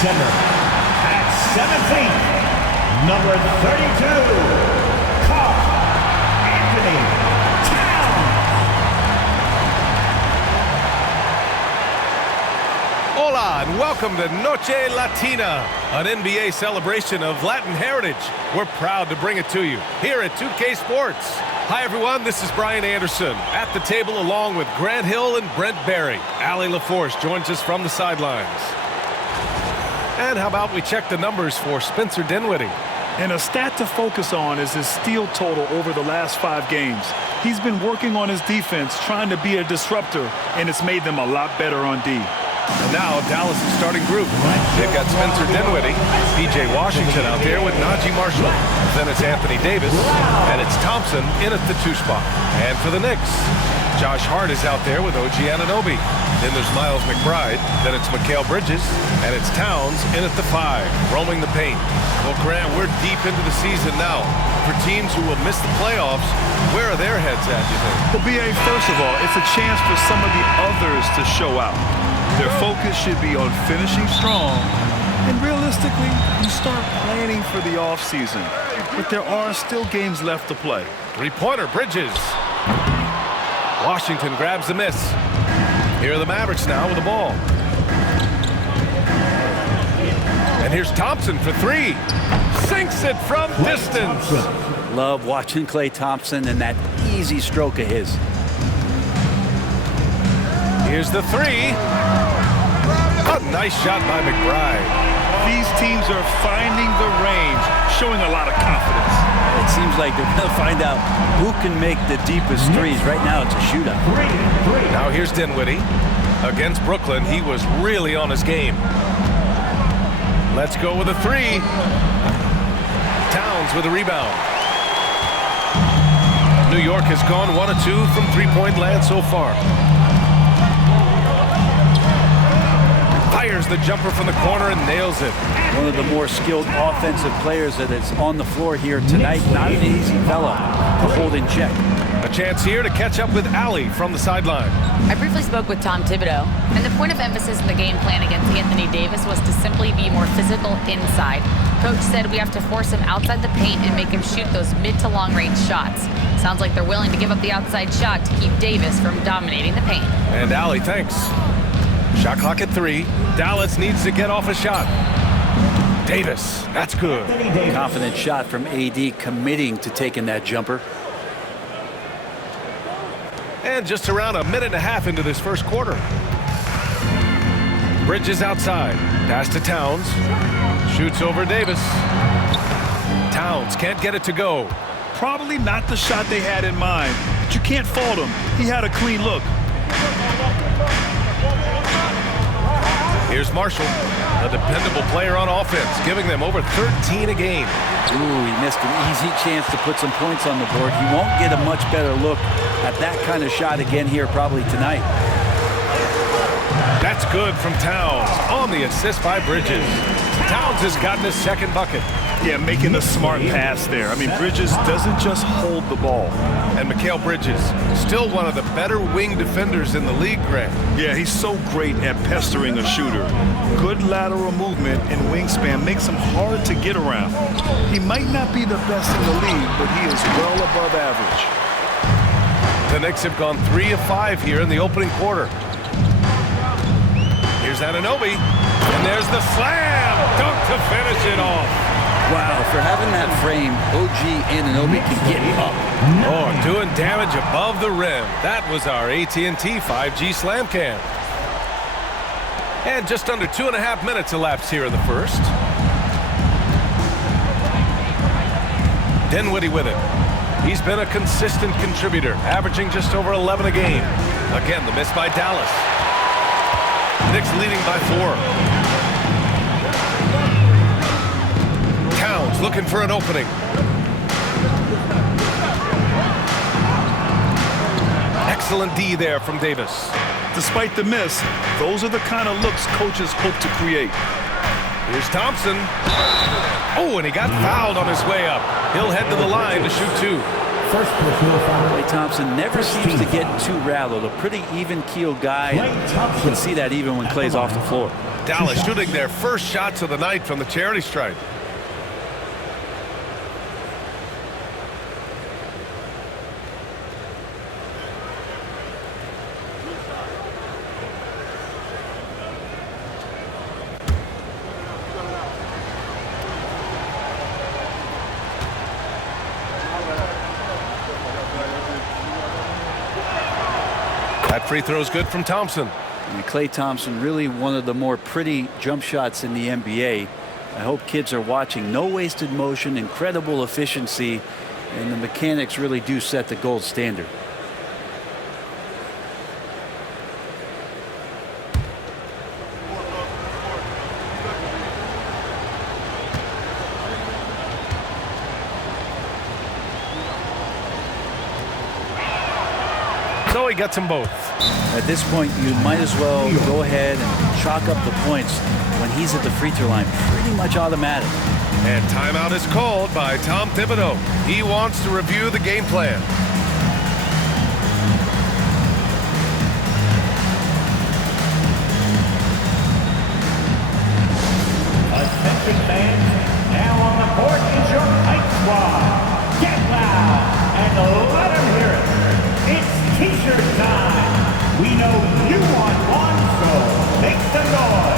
center. At 7 feet, number 32, Carl Anthony Towns. Hola and welcome to Noche Latina, an NBA celebration of Latin heritage. We're proud to bring it to you here at 2K Sports. Hi everyone, this is Brian Anderson at the table along with Grant Hill and Brent Barry. Allie LaForce joins us from the sidelines. And how about we check the numbers for Spencer Dinwiddie? And a stat to focus on is his steal total over the last 5 games. He's been working on his defense, trying to be a disruptor, and it's made them a lot better on D. And now Dallas' starting group. They've got Spencer Dinwiddie, P.J. Washington out there with Najee Marshall. Then it's Anthony Davis, and it's Thompson in at the 2 spot. And for the Knicks, Josh Hart is out there with OG Anunoby. Then there's Miles McBride, then it's Mikal Bridges, and it's Towns in at the 5, roaming the paint. Well, Grant, we're deep into the season now. For teams who will miss the playoffs, where are their heads at, you think? Well, B.A., first of all, it's a chance for some of the others to show out. Their focus should be on finishing strong, and realistically, you start planning for the offseason. But there are still games left to play. 3-pointer, Bridges. Washington grabs the miss. Here are the Mavericks now with the ball. And here's Thompson for 3. Sinks it from distance. Love watching Klay Thompson and that easy stroke of his. Here's the 3. A nice shot by McBride. These teams are finding the range, showing a lot of confidence. It seems like they're going to find out who can make the deepest threes. Right now, it's a shootout. Now here's Dinwiddie. Against Brooklyn, he was really on his game. Let's go with a 3. Towns with a rebound. New York has gone 1 of 2 from three-point land so far. Fires the jumper from the corner and nails it. One of the more skilled offensive players that is on the floor here tonight. Not an easy fella to hold in check. A chance here to catch up with Allie from the sideline. I briefly spoke with Tom Thibodeau, and the point of emphasis in the game plan against Anthony Davis was to simply be more physical inside. Coach said we have to force him outside the paint and make him shoot those mid to long range shots. Sounds like they're willing to give up the outside shot to keep Davis from dominating the paint. And Allie, thanks. Shot clock at 3. Dallas needs to get off a shot. Davis, that's good. Confident shot from AD, committing to taking that jumper. And just around a minute and a half into this first quarter. Bridges outside. Pass to Towns. Shoots over Davis. Towns can't get it to go. Probably not the shot they had in mind, but you can't fault him. He had a clean look. Here's Marshall, a dependable player on offense, giving them over 13 a game. Ooh, he missed an easy chance to put some points on the board. He won't get a much better look at that kind of shot again here probably tonight. That's good from Towns on the assist by Bridges. Towns has gotten his second bucket. Yeah, making a smart pass there. I mean, Bridges doesn't just hold the ball. And Mikal Bridges, still one of the better wing defenders in the league, Grant. Yeah, he's so great at pestering a shooter. Good lateral movement and wingspan makes him hard to get around. He might not be the best in the league, but he is well above average. The Knicks have gone 3 of 5 here in the opening quarter. Here's Anunoby, and there's the slam dunk to finish it off. Wow, for having that frame, OG Anunoby can get up. Oh, doing damage above the rim. That was our AT&T 5G slam cam. And just under 2.5 minutes elapsed here in the first. Dinwiddie with it. He's been a consistent contributor, averaging just over 11 a game. Again, the miss by Dallas. Knicks leading by 4. Towns looking for an opening. Excellent D there from Davis. Despite the miss, those are the kind of looks coaches hope to create. Here's Thompson. Oh, and he got fouled on his way up. He'll head to the line to shoot 2. First personal foul. Klay Thompson never seems to get too rattled. A pretty even-keeled guy. You can see that even when Klay's off the floor. Dallas shooting their first shots of the night from the charity stripe. That free throw is good from Thompson. And Klay Thompson, really one of the more pretty jump shots in the NBA. I hope kids are watching. No wasted motion, incredible efficiency, and the mechanics really do set the gold standard. So he gets them both. At this point, you might as well go ahead and chalk up the points when he's at the free throw line. Pretty much automatic. And timeout is called by Tom Thibodeau. He wants to review the game plan. Attention fans, now on the court is your hype squad. Get loud and let them hear it. It's T-shirt time. We know you want one, so make some noise.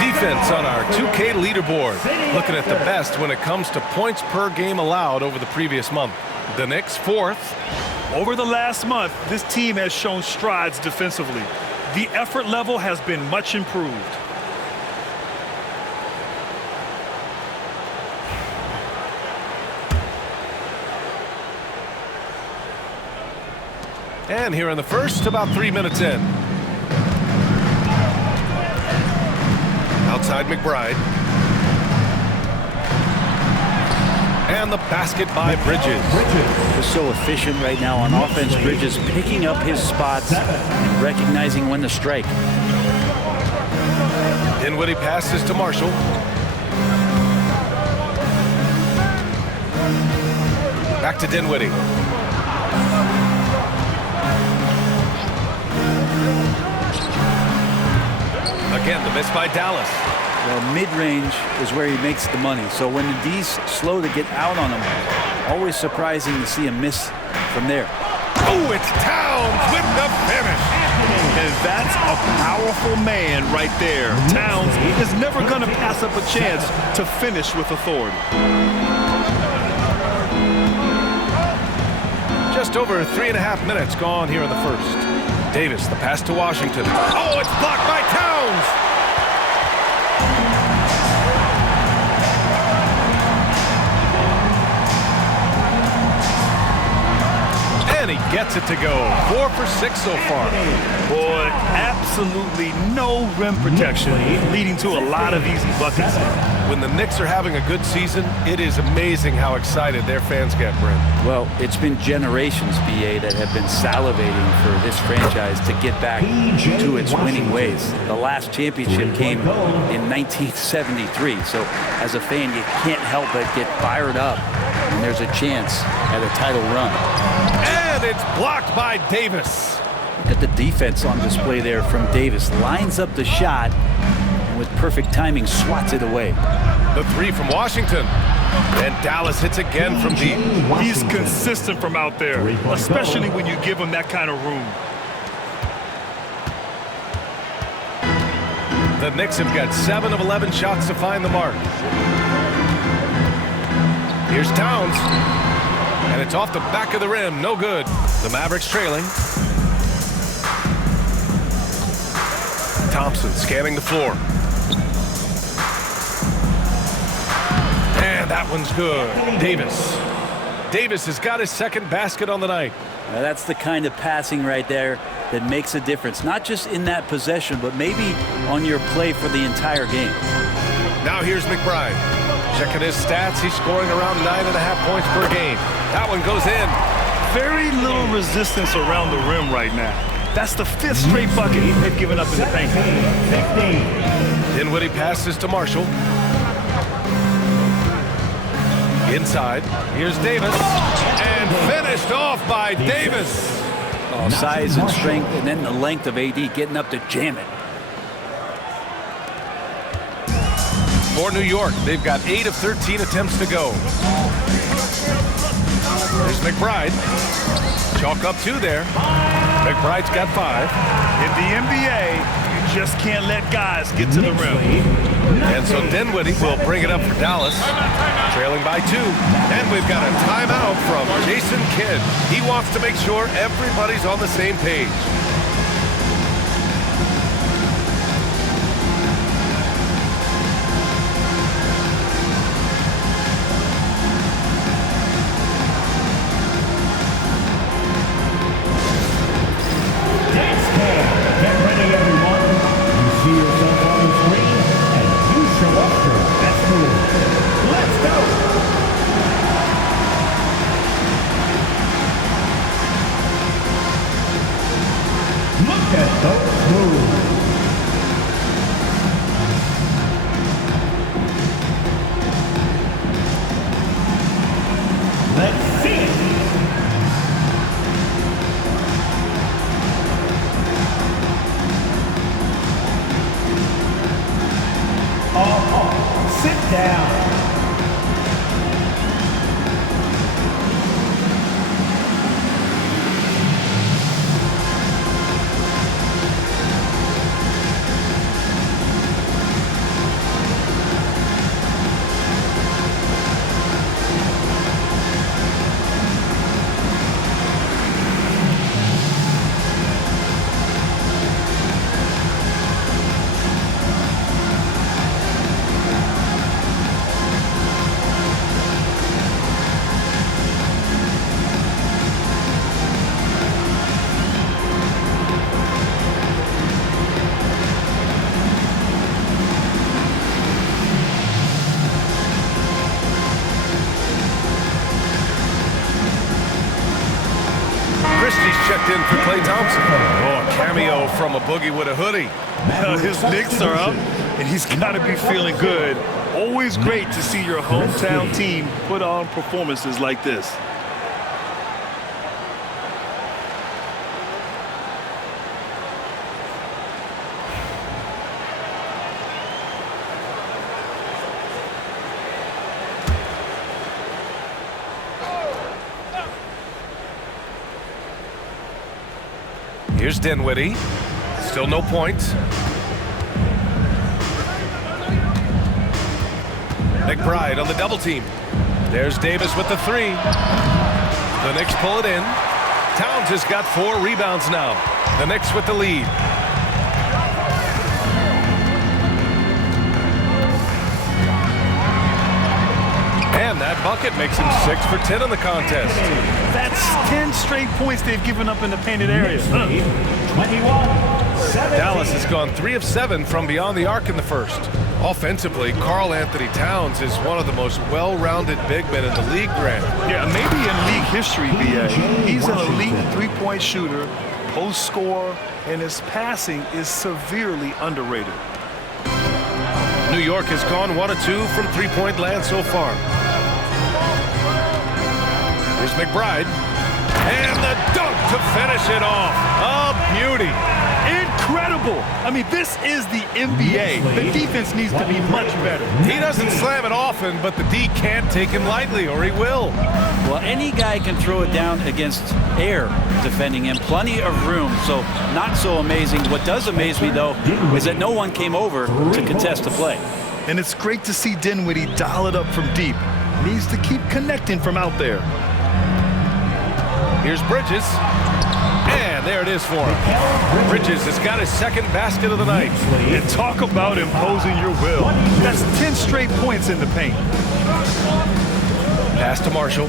Defense on our 2K leaderboard. Looking at the best when it comes to points per game allowed over the previous month. The Knicks 4th. Over the last month, this team has shown strides defensively. The effort level has been much improved. And here in the first, about 3 minutes in. Outside McBride. And the basket by Bridges. He's so efficient right now on offense. Bridges picking up his spots and recognizing when to strike. Dinwiddie passes to Marshall. Back to Dinwiddie. Again, the miss by Dallas. Well, mid-range is where he makes the money. So when the D's slow to get out on him, always surprising to see him miss from there. Oh, it's Towns with the finish. And that's a powerful man right there. Towns is never going to pass up a chance to finish with authority. Just over 3.5 minutes gone here in the first. Davis, the pass to Washington. Oh, it's blocked by Towns. And he gets it to go. 4 for 6 so far. Boy, absolutely no rim protection, leading to a lot of easy buckets. When the Knicks are having a good season, it is amazing how excited their fans get, Brent. Well, it's been generations, BA, that have been salivating for this franchise to get back to its winning ways. The last championship came in 1973, so as a fan, you can't help but get fired up when there's a chance at a title run. And it's blocked by Davis. Look at the defense on display there from Davis. Lines up the shot, and with perfect timing, swats it away. The three from Washington. And Dallas hits again from deep. He's consistent from out there, especially when you give him that kind of room. The Knicks have got 7 of 11 shots to find the mark. Here's Towns. And it's off the back of the rim. No good. The Mavericks trailing. Thompson scanning the floor. And that one's good. Davis has got his second basket on the night. Now that's the kind of passing right there that makes a difference, not just in that possession, but maybe on your play for the entire game. Now here's McBride. Checking his stats, he's scoring around 9.5 points per game. That one goes in. Very little resistance around the rim right now. That's the 5th straight bucket they've given up in the paint. Dinwiddie passes to Marshall. Inside, here's Davis. And finished off by Davis. Oh, size and strength, and then the length of AD getting up to jam it. For New York, they've got 8 of 13 attempts to go. There's McBride. Chalk up 2 there. McBride's got 5. In the NBA, you just can't let guys get to the rim. And so Dinwiddie will bring it up for Dallas, trailing by 2. And we've got a timeout from Jason Kidd. He wants to make sure everybody's on the same page. Checked in for Klay Thompson. Oh, a cameo from a boogie with a hoodie. His Knicks are up, and he's got to be feeling good. Always great to see your hometown team put on performances like this. Here's Dinwiddie. Still no points. McBride on the double team. There's Davis with the 3. The Knicks pull it in. Towns has got 4 rebounds now. The Knicks with the lead. And that bucket makes him 6 for 10 in the contest. That's 10 straight points they've given up in the painted area. 21. Dallas has gone 3 of 7 from beyond the arc in the first. Offensively, Karl Anthony Towns is one of the most well-rounded big men in the league, Grant. Yeah, maybe in league history, B.A. He's an elite three-point shooter, post scorer, and his passing is severely underrated. New York has gone 1 of 2 from three-point land so far. Here's McBride. And the dunk to finish it off. A beauty. Incredible. I mean, this is the NBA. The defense needs to be much better. He doesn't slam it often, but the D can't take him lightly, or he will. Well, any guy can throw it down against air defending him. Plenty of room, so not so amazing. What does amaze me, though, is that no one came over to contest the play. And it's great to see Dinwiddie dial it up from deep. Needs to keep connecting from out there. Here's Bridges. And there it is for him. Bridges has got his second basket of the night. And talk about imposing your will. That's 10 straight points in the paint. Pass to Marshall.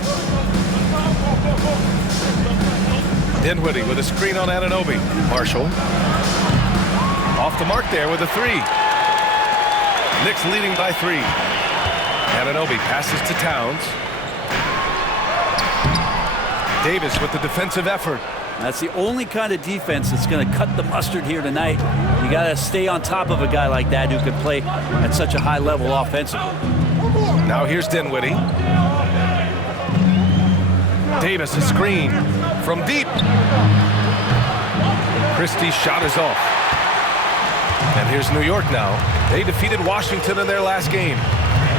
Dinwiddie with a screen on Anunoby. Marshall. Off the mark there with a three. Knicks leading by 3. Anunoby passes to Towns. Davis with the defensive effort. That's the only kind of defense that's going to cut the mustard here tonight. You got to stay on top of a guy like that who can play at such a high level offensively. Now here's Dinwiddie. Davis a screen from deep. Christie's shot is off. And here's New York now. They defeated Washington in their last game.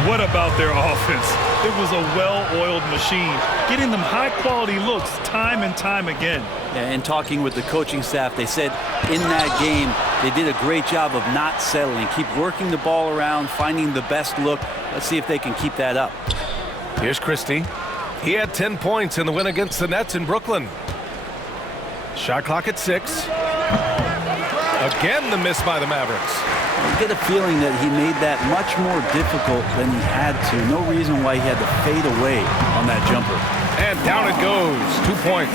What about their offense? It was a well-oiled machine, getting them high-quality looks time and time again. Yeah, and talking with the coaching staff, they said in that game they did a great job of not settling. Keep working the ball around, finding the best look. Let's see if they can keep that up. Here's Christie. He had 10 points in the win against the Nets in Brooklyn. Shot clock at 6. Again, the miss by the Mavericks. You get a feeling that he made that much more difficult than he had to. No reason why he had to fade away on that jumper. And down it goes. 2 points.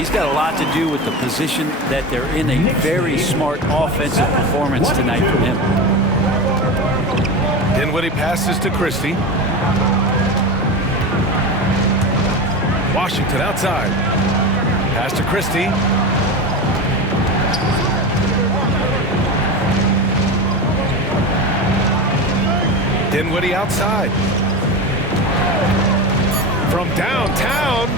He's got a lot to do with the position that they're in. A very smart offensive performance tonight from him. Dinwiddie passes to Christie. Washington outside. Pass to Christie. Dinwiddie outside. From downtown.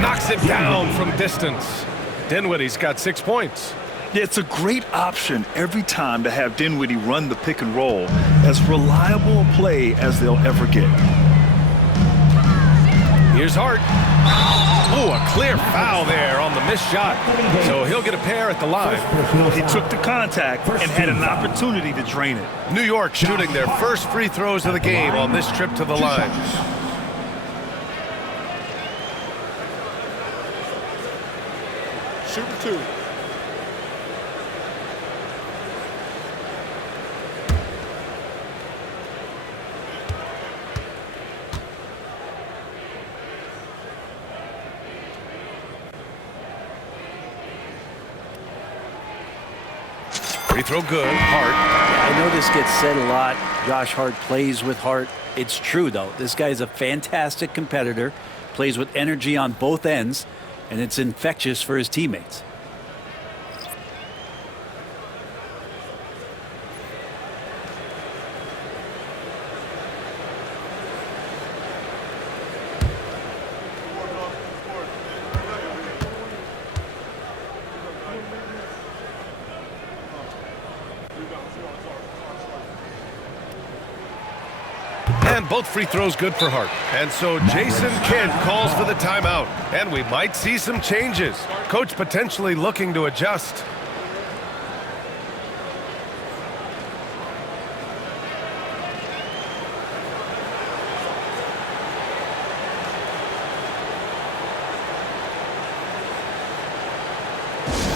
Knocks it down from distance. Dinwiddie's got 6 points. Yeah, it's a great option every time to have Dinwiddie run the pick and roll. As reliable a play as they'll ever get. Here's Hart. Oh, a clear foul there on the missed shot. So he'll get a pair at the line. He took the contact and had an opportunity to drain it. New York shooting their first free throws of the game on this trip to the line. Shooting 2. Free throw good. Hart. I know this gets said a lot. Josh Hart plays with heart. It's true, though. This guy's a fantastic competitor, plays with energy on both ends, and it's infectious for his teammates. And both free throws good for Hart. And so Jason Kidd calls for the timeout. And we might see some changes. Coach potentially looking to adjust.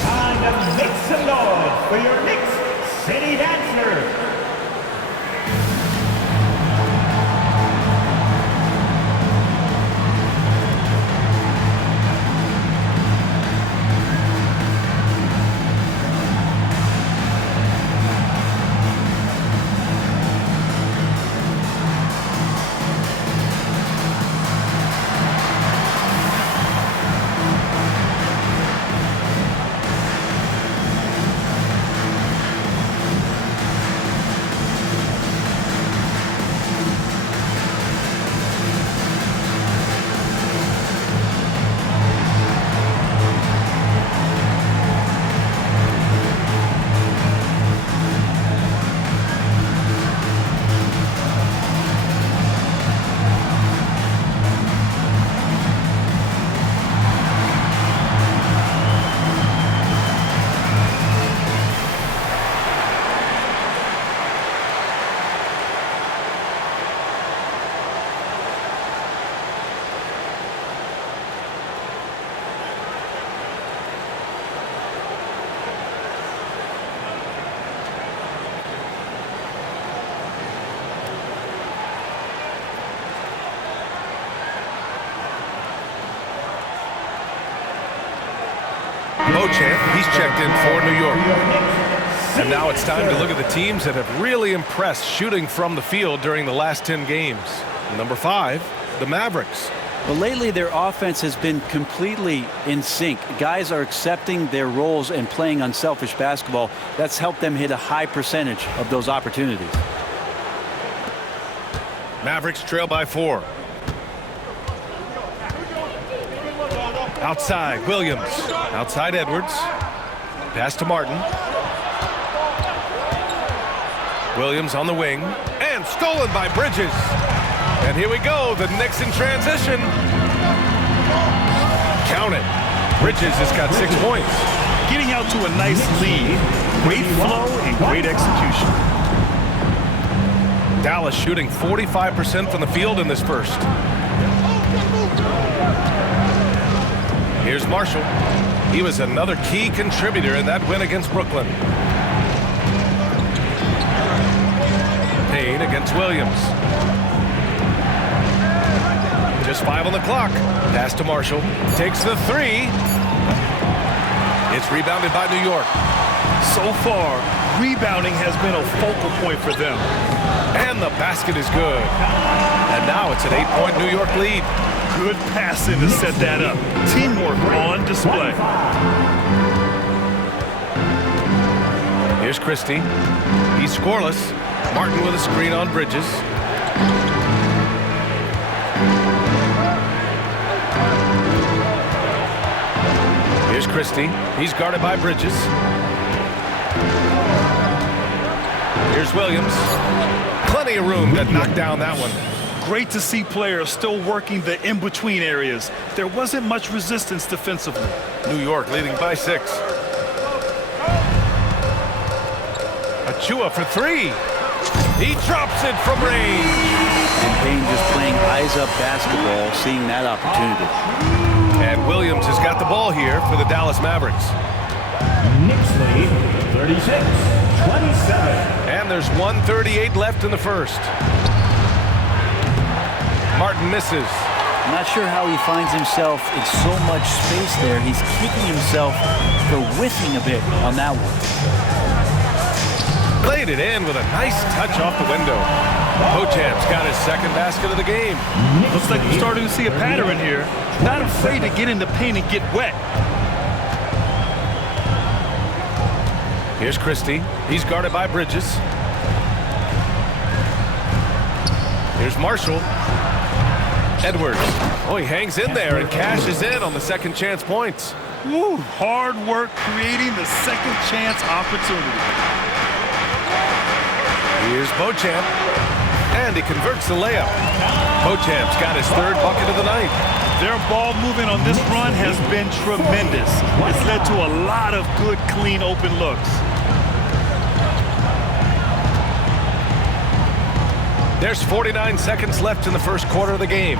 Time to make some noise for your Knicks City Dancers. Beauchamp. He's checked in for New York. And now it's time to look at the teams that have really impressed shooting from the field during the last 10 games. Number 5, the Mavericks. Well, lately their offense has been completely in sync. Guys are accepting their roles and playing unselfish basketball. That's helped them hit a high percentage of those opportunities. Mavericks trail by 4. Outside, Williams. Outside, Edwards. Pass to Martin. Williams on the wing. And stolen by Bridges. And here we go, the Knicks in transition. Count it. Bridges has got 6 points. Getting out to a nice lead. Great flow and great execution. Dallas shooting 45% from the field in this first. Here's Marshall. He was another key contributor in that win against Brooklyn. Payne against Williams. Just 5 on the clock. Pass to Marshall. Takes the 3. It's rebounded by New York. So far, rebounding has been a focal point for them. And the basket is good. And now it's an 8-point New York lead. Good passing to set that up. Teamwork on display. Here's Christie. He's scoreless. Martin with a screen on Bridges. Here's Christie. He's guarded by Bridges. Here's Williams. Plenty of room to knock down that one. Great to see players still working the in-between areas. There wasn't much resistance defensively. New York leading by 6. Achua for 3. He drops it from range. And Payne just playing eyes-up basketball, seeing that opportunity. And Williams has got the ball here for the Dallas Mavericks. Knicks lead 36-27. And there's 1:38 left in the first. Martin misses. I'm not sure how he finds himself in so much space there. He's kicking himself for whiffing a bit on that one. Played it in with a nice touch off the window. Beauchamp's got his second basket of the game. Looks like we're starting to see a pattern here. Not afraid to get in the paint and get wet. Here's Christie. He's guarded by Bridges. Here's Marshall. Edwards. Oh, he hangs in there and cashes in on the second chance points. Woo, hard work creating the second chance opportunity. Here's Beauchamp. And he converts the layup. Beauchamp's got his 3rd bucket of the night. Their ball movement on this run has been tremendous. It's led to a lot of good, clean, open looks. There's 49 seconds left in the first quarter of the game.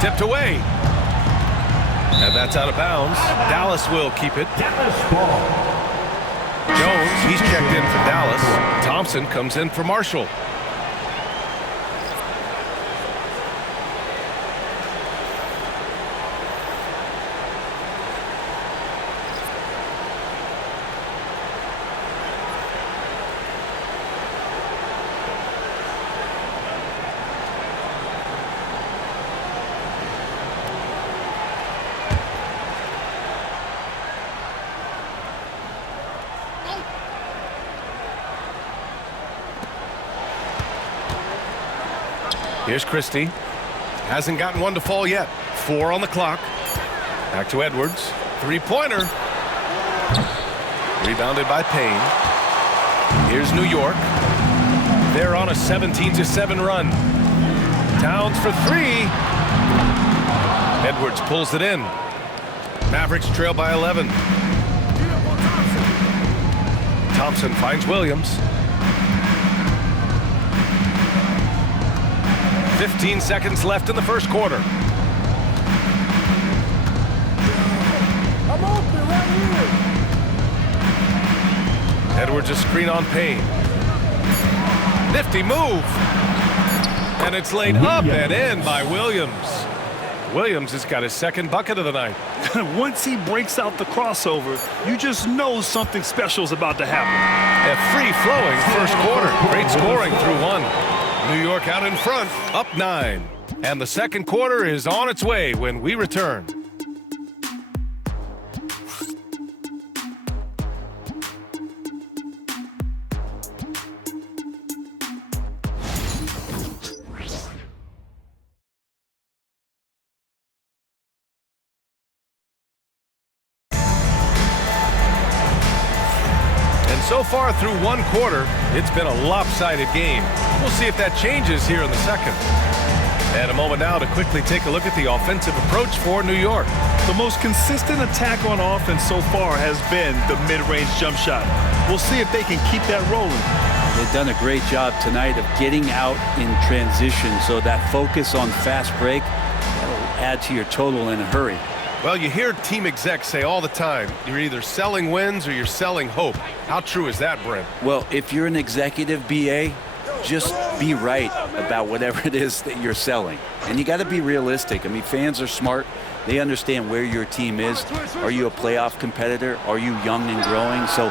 Tipped away. And that's out of bounds. Dallas will keep it. Dallas ball. Jones, he's checked in for Dallas. Thompson comes in for Marshall. Here's Christie. Hasn't gotten one to fall yet. 4 on the clock. Back to Edwards. 3-pointer. Rebounded by Payne. Here's New York. They're on a 17-7 run. Towns for 3. Edwards pulls it in. Mavericks trail by 11. Thompson finds Williams. 15 seconds left in the first quarter. I'm open right here. Edwards a screen on Payne. Nifty move. And it's laid up and in by Williams. Williams has got his second bucket of the night. Once he breaks out the crossover, you just know something special is about to happen. A free-flowing first quarter. Great scoring through one. New York out in front, up 9. And the second quarter is on its way when we return. So far through one quarter, it's been a lopsided game. We'll see if that changes here in the second. And a moment now to quickly take a look at the offensive approach for New York. The most consistent attack on offense so far has been the mid-range jump shot. We'll see if they can keep that rolling. They've done a great job tonight of getting out in transition, so that focus on fast break will add to your total in a hurry. Well, you hear team execs say all the time, you're either selling wins or you're selling hope. How true is that, Brent? Well, if you're an executive BA, just be right about whatever it is that you're selling. And you got to be realistic. I mean, fans are smart. They understand where your team is. Are you a playoff competitor? Are you young and growing? So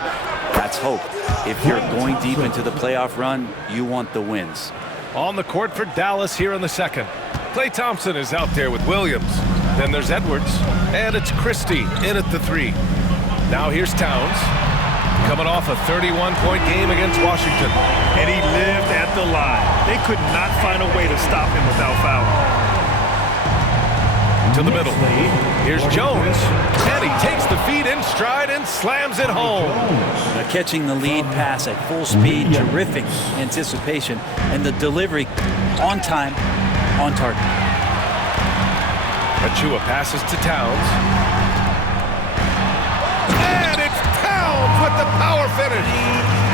that's hope. If you're going deep into the playoff run, you want the wins. On the court for Dallas here in the second. Klay Thompson is out there with Williams. Then there's Edwards, and it's Christie in at the 3. Now here's Towns, coming off a 31-point game against Washington. And he lived at the line. They could not find a way to stop him without fouling. To the middle. Here's Jones, and he takes the feed in stride and slams it home. Catching the lead pass at full speed, terrific anticipation, and the delivery on time, on target. Achua passes to Towns. And it's Towns with the power finish.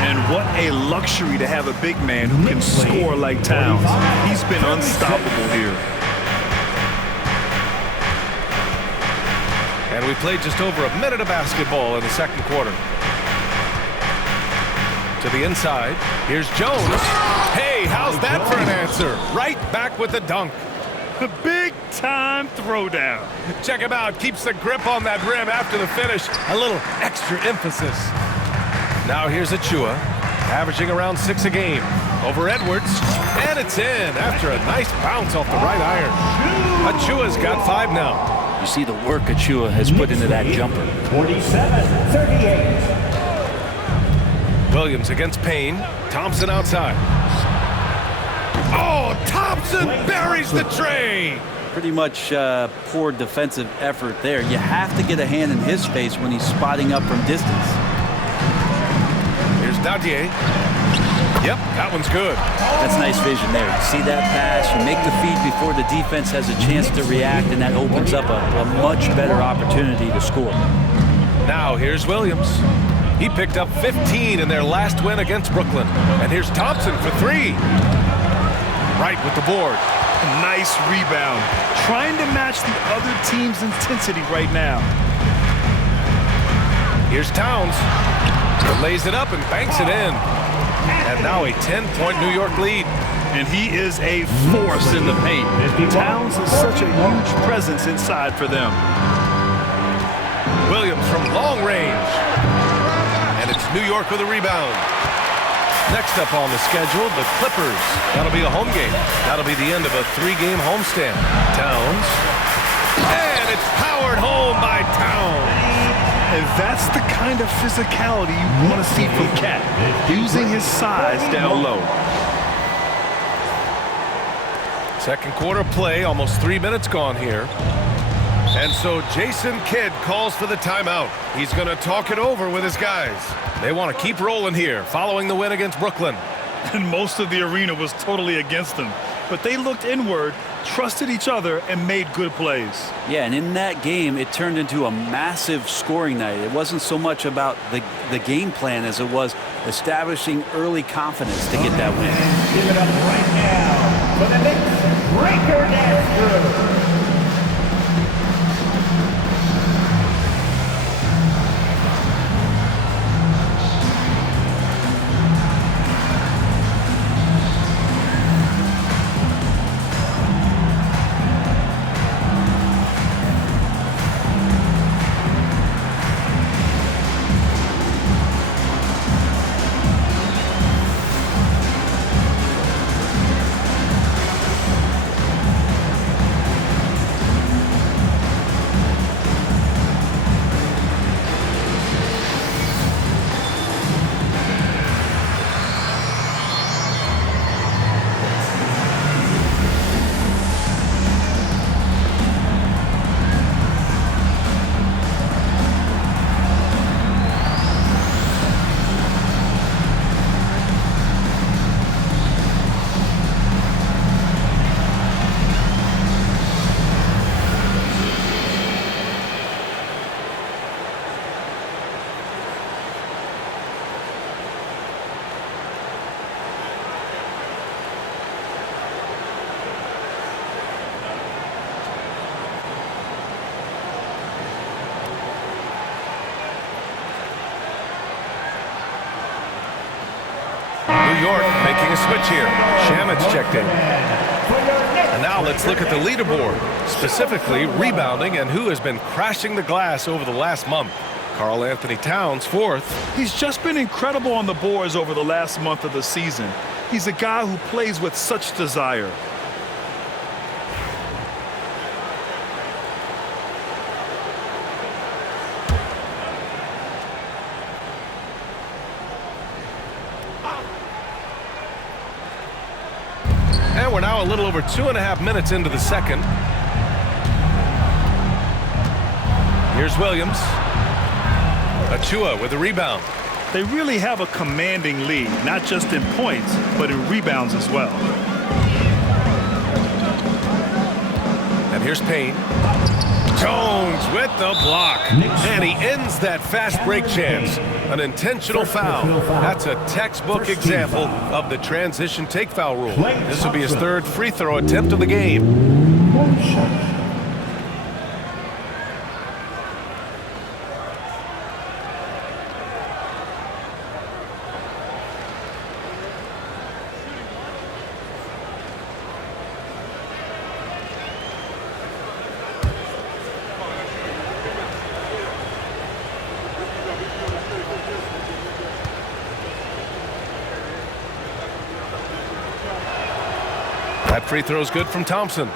And what a luxury to have a big man who can score like Towns. He's been unstoppable here. And we played just over a minute of basketball in the second quarter. To the inside. Here's Jones. Hey, how's that for an answer? Right back with the dunk. The big-time throwdown. Check him out. Keeps the grip on that rim after the finish. A little extra emphasis. Now here's Achua, averaging around 6 a game. Over Edwards, and it's in after a nice bounce off the right iron. Achua's got 5 now. You see the work Achua has put into that jumper. 47-38. Williams against Payne. Thompson outside. Oh, Thompson buries the tray. Pretty much poor defensive effort there. You have to get a hand in his face when he's spotting up from distance. Here's Dadier. Yep, that one's good. That's nice vision there. You see that pass, you make the feed before the defense has a chance to react, and that opens up a much better opportunity to score. Now here's Williams. He picked up 15 in their last win against Brooklyn. And here's Thompson for 3. Right with the board. Nice rebound. Trying to match the other team's intensity right now. Here's Towns. He lays it up and banks it in. And now a 10-point New York lead. And he is a force in the paint. Towns is such a huge presence inside for them. Williams from long range. And it's New York with a rebound. Next up on the schedule, the Clippers. That'll be a home game. That'll be the end of a 3-game homestand. Towns. And it's powered home by Towns. And that's the kind of physicality you want to see from Cat, using his size down low. Second quarter play, almost 3 minutes gone here. And so Jason Kidd calls for the timeout. He's going to talk it over with his guys. They want to keep rolling here following the win against Brooklyn. And most of the arena was totally against them. But they looked inward, trusted each other, and made good plays. Yeah, and in that game, it turned into a massive scoring night. It wasn't so much about the game plan as it was establishing early confidence to get that win. Give it up right now for the Knicks Breaker Dance Crew. York making a switch here. Shamit's checked in. And now let's look at the leaderboard, specifically rebounding and who has been crashing the glass over the last month. Karl Anthony Towns, fourth. He's just been incredible on the boards over the last month of the season. He's a guy who plays with such desire. And we're now a little over 2.5 minutes into the second. Here's Williams. Achua with a rebound. They really have a commanding lead, not just in points, but in rebounds as well. And here's Payne. Jones with the block. And he ends that fast break chance. An intentional foul. That's a textbook example of the transition take foul rule. This will be his third free throw attempt of the game. That free throw is good from Thompson.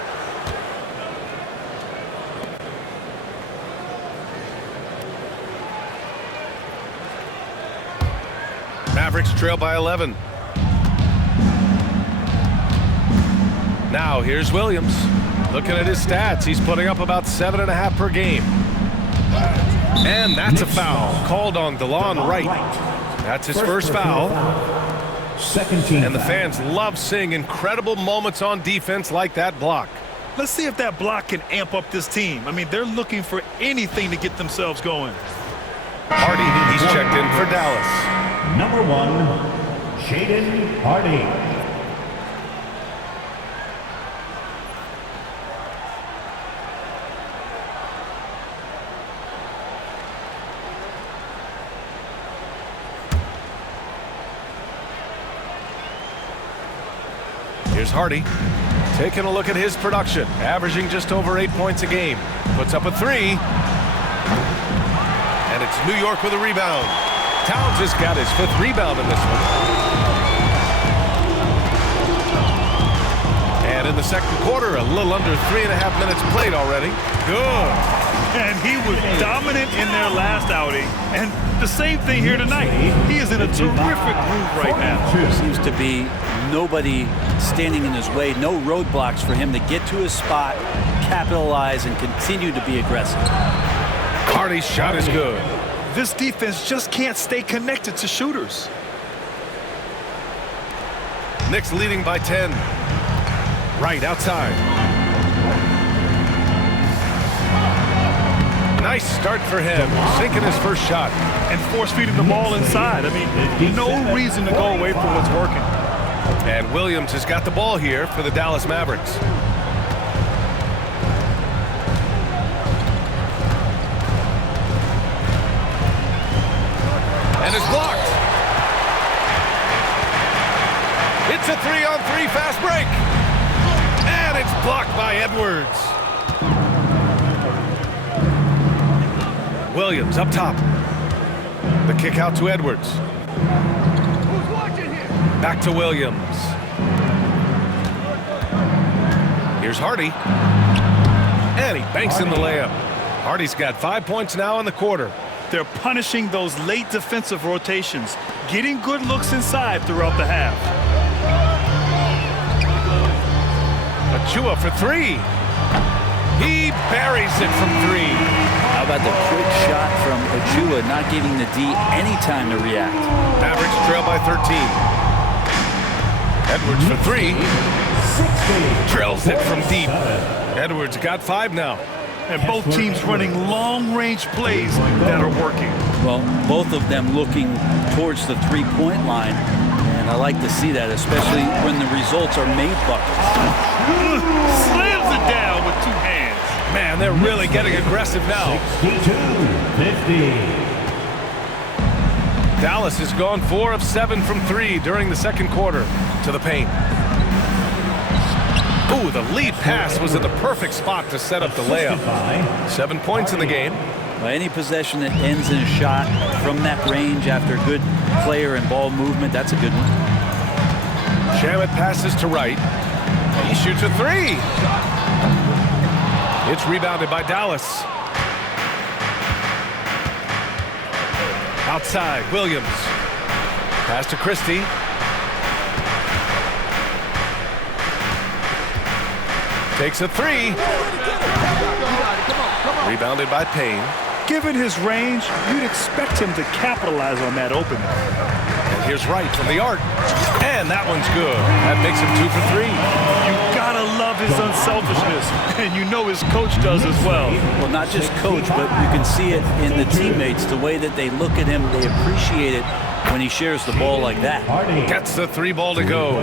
Mavericks trail by 11. Now here's Williams. Looking at his stats, he's putting up about 7.5 per game. And that's a foul called on DeLon Wright. That's his first foul. Second team. And the fans love seeing incredible moments on defense like that block. Let's see if that block can amp up this team. I mean, they're looking for anything to get themselves going. Hardy, he's checked in for Dallas. Number 1, Jaden Hardy. Here's Hardy, taking a look at his production, averaging just over 8 points a game. Puts up a three. And it's New York with a rebound. Towns has got his 5th rebound in this one. And in the second quarter, a little under 3.5 minutes played already. Good. And he was dominant in their last outing. And the same thing here tonight. He is in a terrific groove right now. Seems to be nobody standing in his way, no roadblocks for him to get to his spot, capitalize, and continue to be aggressive. Hardy's shot is good. This defense just can't stay connected to shooters. Knicks leading by 10. Right outside. Nice start for him, sinking his first shot. And force-feeding the ball inside. I mean, no reason to go away from what's working. And Williams has got the ball here for the Dallas Mavericks. And it's blocked. It's a 3-on-3 fast break. And it's blocked by Edwards. Williams up top. The kick out to Edwards. Back to Williams. Here's Hardy. And he banks in the layup. Hardy's got 5 points now in the quarter. They're punishing those late defensive rotations, getting good looks inside throughout the half. Achua for three. He buries it from three. How about the quick shot from Achua, not giving the D any time to react. Mavericks trail by 13. Edwards for three. Drills it from deep. Edwards got 5 now. And both teams running long-range plays that are working. Well, both of them looking towards the three-point line. And I like to see that, especially when the results are made buckets. Slams it down with 2 hands. Man, they're really getting aggressive now. 62-50. Dallas has gone 4 of 7 from 3 during the second quarter. To the paint. Ooh, the lead pass was in the perfect spot to set up the layup. 7 points in the game. Well, any possession that ends in a shot from that range after good player and ball movement, that's a good one. Shamet passes to Wright. He shoots a 3. It's rebounded by Dallas. Outside, Williams. Pass to Christie. Takes a 3. Rebounded by Payne. Given his range, you'd expect him to capitalize on that opening. And here's Wright from the arc. And that one's good. That makes him 2 for 3. You gotta love his unselfishness, and you know his coach does as well. Well, not just coach, but you can see it in the teammates, the way that they look at him. They appreciate it when he shares the ball like that. Gets the 3 ball to go.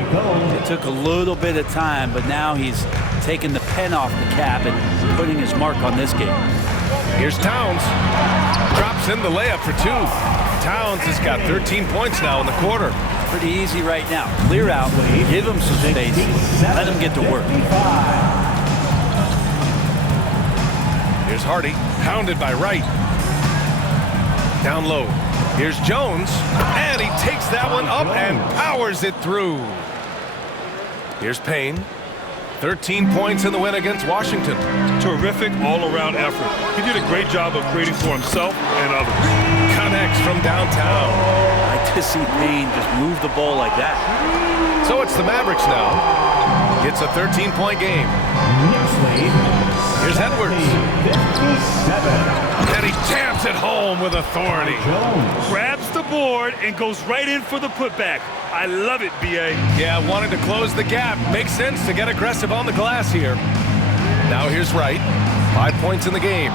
It took a little bit of time, but now he's taking the pen off the cap and putting his mark on this game. Here's Towns. Drops in the layup for 2. Towns has got 13 points now in the quarter. Pretty easy right now. Clear out, give him some space, let him get to work. Here's Hardy, pounded by Wright. Down low. Here's Jones, and he takes that one up and powers it through. Here's Payne. 13 points in the win against Washington. Terrific all-around effort. He did a great job of creating for himself and others. Connects from downtown. I like to see Payne just move the ball like that. So it's the Mavericks now. It's a 13-point game. Here's Edwards. And he jams it home with authority. Grabs the board and goes right in for the putback. I love it, B.A. Yeah, wanted to close the gap. Makes sense to get aggressive on the glass here. Now here's Wright. 5 points in the game.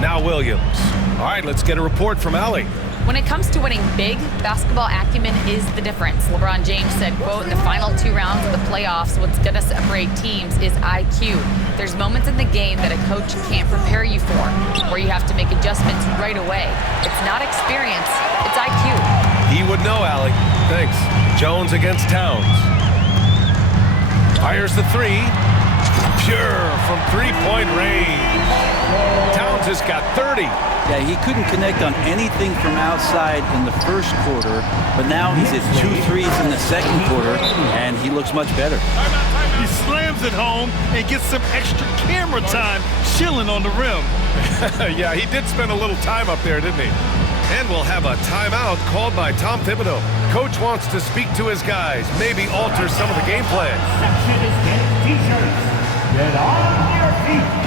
Now Williams. All right, let's get a report from Allie. When it comes to winning big, basketball acumen is the difference. LeBron James said, quote, in the final 2 rounds of the playoffs, what's going to separate teams is IQ. There's moments in the game that a coach can't prepare you for, where you have to make adjustments right away. It's not experience, it's IQ. He would know, Allie. Thanks. Jones against Towns. Fires the 3. Pure from 3-point range. Towns has got 30. Yeah, he couldn't connect on anything from outside in the first quarter, but now he's at 2 threes in the second quarter, and he looks much better. He slams it home and gets some extra camera time chilling on the rim. Yeah, he did spend a little time up there, didn't he? And we'll have a timeout called by Tom Thibodeau. Coach wants to speak to his guys, maybe alter some of the game plan. Section is getting t-shirts. Get on your feet.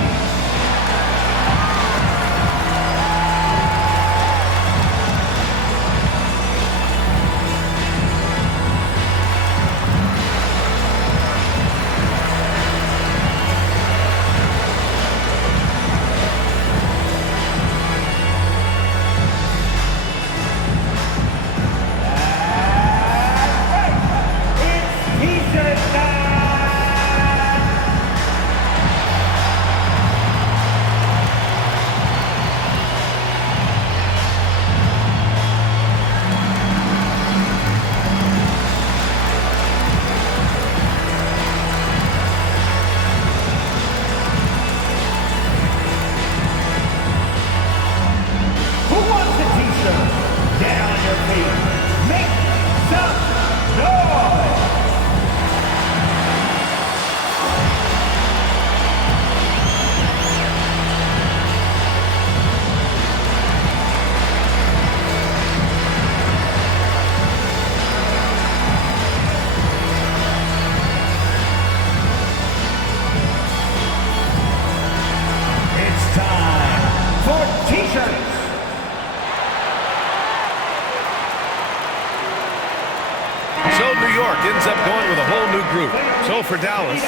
Ends up going with a whole new group. So for Dallas,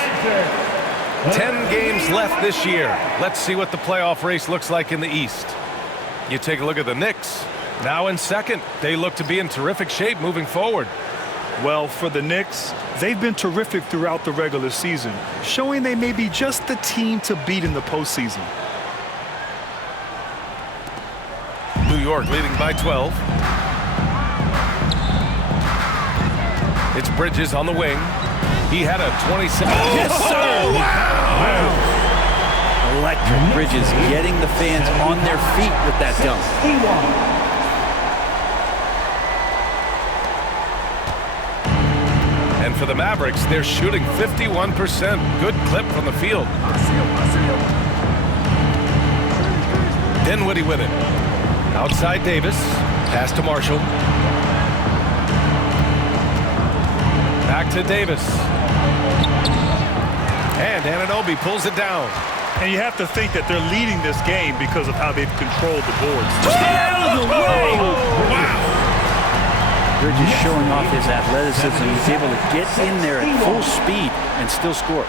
10 games left this year. Let's see what the playoff race looks like in the East. You take a look at the Knicks. Now in second. They look to be in terrific shape moving forward. Well, for the Knicks, they've been terrific throughout the regular season, showing they may be just the team to beat in the postseason. York leading by 12. It's Bridges on the wing. He had a 27. Yes, sir! Wow! Electric. Bridges getting the fans on their feet with that dunk. And for the Mavericks, they're shooting 51%. Good clip from the field. Dinwiddie with it. Outside Davis. Pass to Marshall. Back to Davis. And Anunoby pulls it down. And you have to think that they're leading this game because of how they've controlled the boards. Get out of the way! Wow! Bridges showing off his athleticism. He's able to get in there at full speed and still score.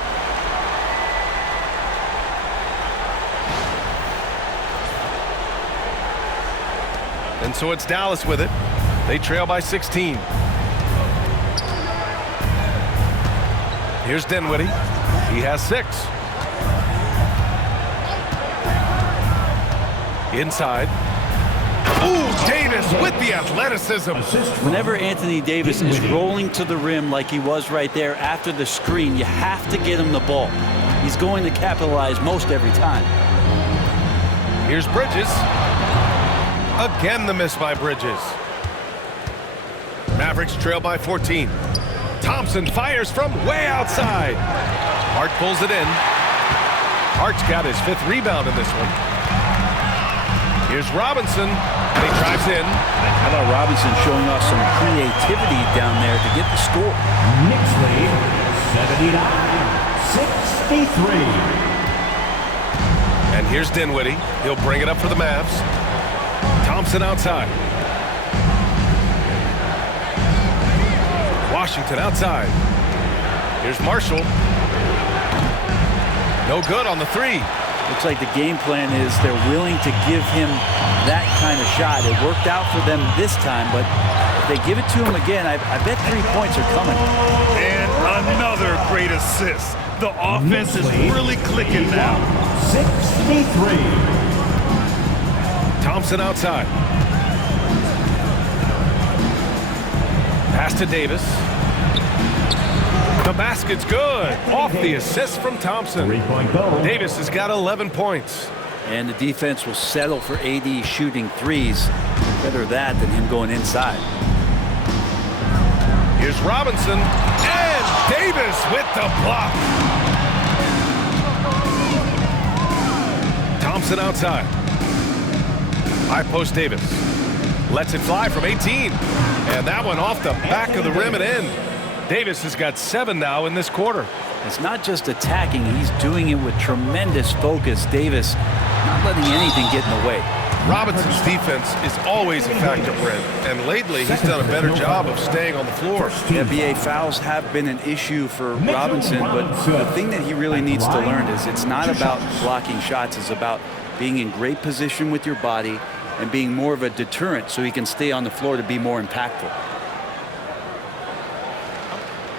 And so it's Dallas with it. They trail by 16. Here's Dinwiddie. He has 6. Inside. Ooh, Davis with the athleticism. Whenever Anthony Davis is rolling to the rim like he was right there after the screen, you have to get him the ball. He's going to capitalize most every time. Here's Bridges. Again, the miss by Bridges. Mavericks trail by 14. Thompson fires from way outside. Hart pulls it in. Hart's got his 5th rebound in this one. Here's Robinson, and he drives in. How about Robinson showing off some creativity down there to get the score? Knicks lead 79-63. And here's Dinwiddie. He'll bring it up for the Mavs. Thompson outside. Washington outside. Here's Marshall. No good on the 3. Looks like the game plan is they're willing to give him that kind of shot. It worked out for them this time, but if they give it to him again, I bet 3 points are coming. And another great assist. The offense is really clicking now. 63. Thompson outside. Pass to Davis. The basket's good. Off the assist from Thompson. 3-point goal. Davis has got 11 points. And the defense will settle for AD shooting threes. Better that than him going inside. Here's Robinson. And Davis with the block. Thompson outside. High post Davis. Lets it fly from 18. And that one off the back of the rim and in. Davis has got 7 now in this quarter. It's not just attacking. He's doing it with tremendous focus. Davis not letting anything get in the way. Robinson's defense is always a factor, Brent. And lately, he's done a better job of staying on the floor. NBA fouls have been an issue for Robinson, but the thing that he really needs to learn is it's not about blocking shots. It's about being in great position with your body and being more of a deterrent so he can stay on the floor to be more impactful.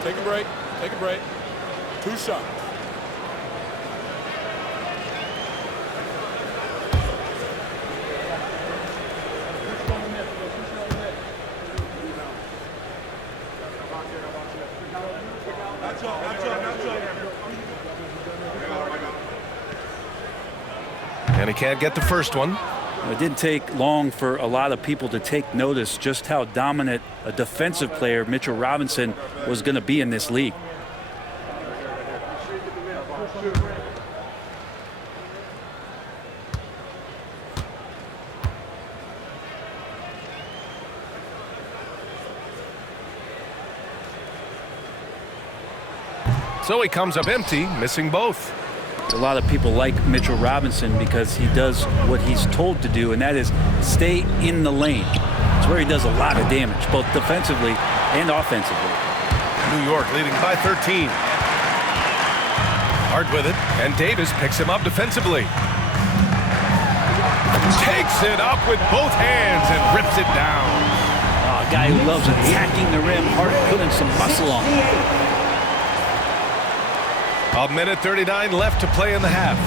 Take a break. Take a break. 2 shots. And he can't get the first one. It didn't take long for a lot of people to take notice just how dominant a defensive player Mitchell Robinson was going to be in this league. So he comes up empty, missing both. A lot of people like Mitchell Robinson because he does what he's told to do, and that is stay in the lane. It's where he does a lot of damage, both defensively and offensively. New York leading by 13. Hart with it, and Davis picks him up defensively. Takes it up with both hands and rips it down. A guy who loves attacking the rim. Hart putting some muscle on it. A minute 39 left to play in the half.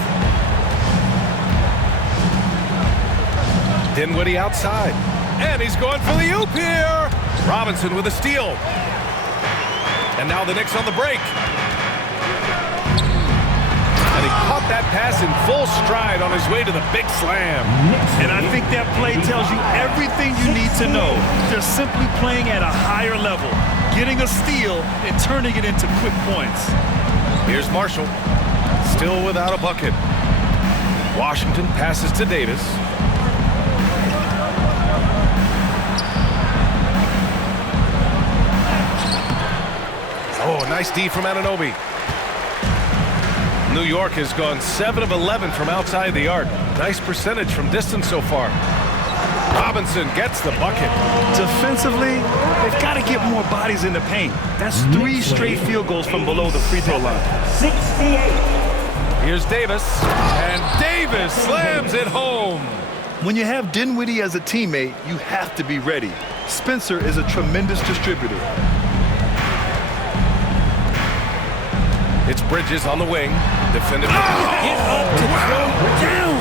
Dinwiddie outside. And he's going for the oop here. Robinson with a steal. And now the Knicks on the break. And he caught that pass in full stride on his way to the big slam. And I think that play tells you everything you need to know. They're simply playing at a higher level, getting a steal and turning it into quick points. Here's Marshall, still without a bucket. Washington passes to Davis. Oh, nice D from Anunoby. New York has gone 7 of 11 from outside the arc. Nice percentage from distance so far. Robinson gets the bucket. Defensively, they've got to get more bodies in the paint. That's 3 straight field goals from below the free throw line. 68. Here's Davis, and Davis slams it home. When you have Dinwiddie as a teammate, you have to be ready. Spencer is a tremendous distributor. It's Bridges on the wing. Defended. Get up to throw down.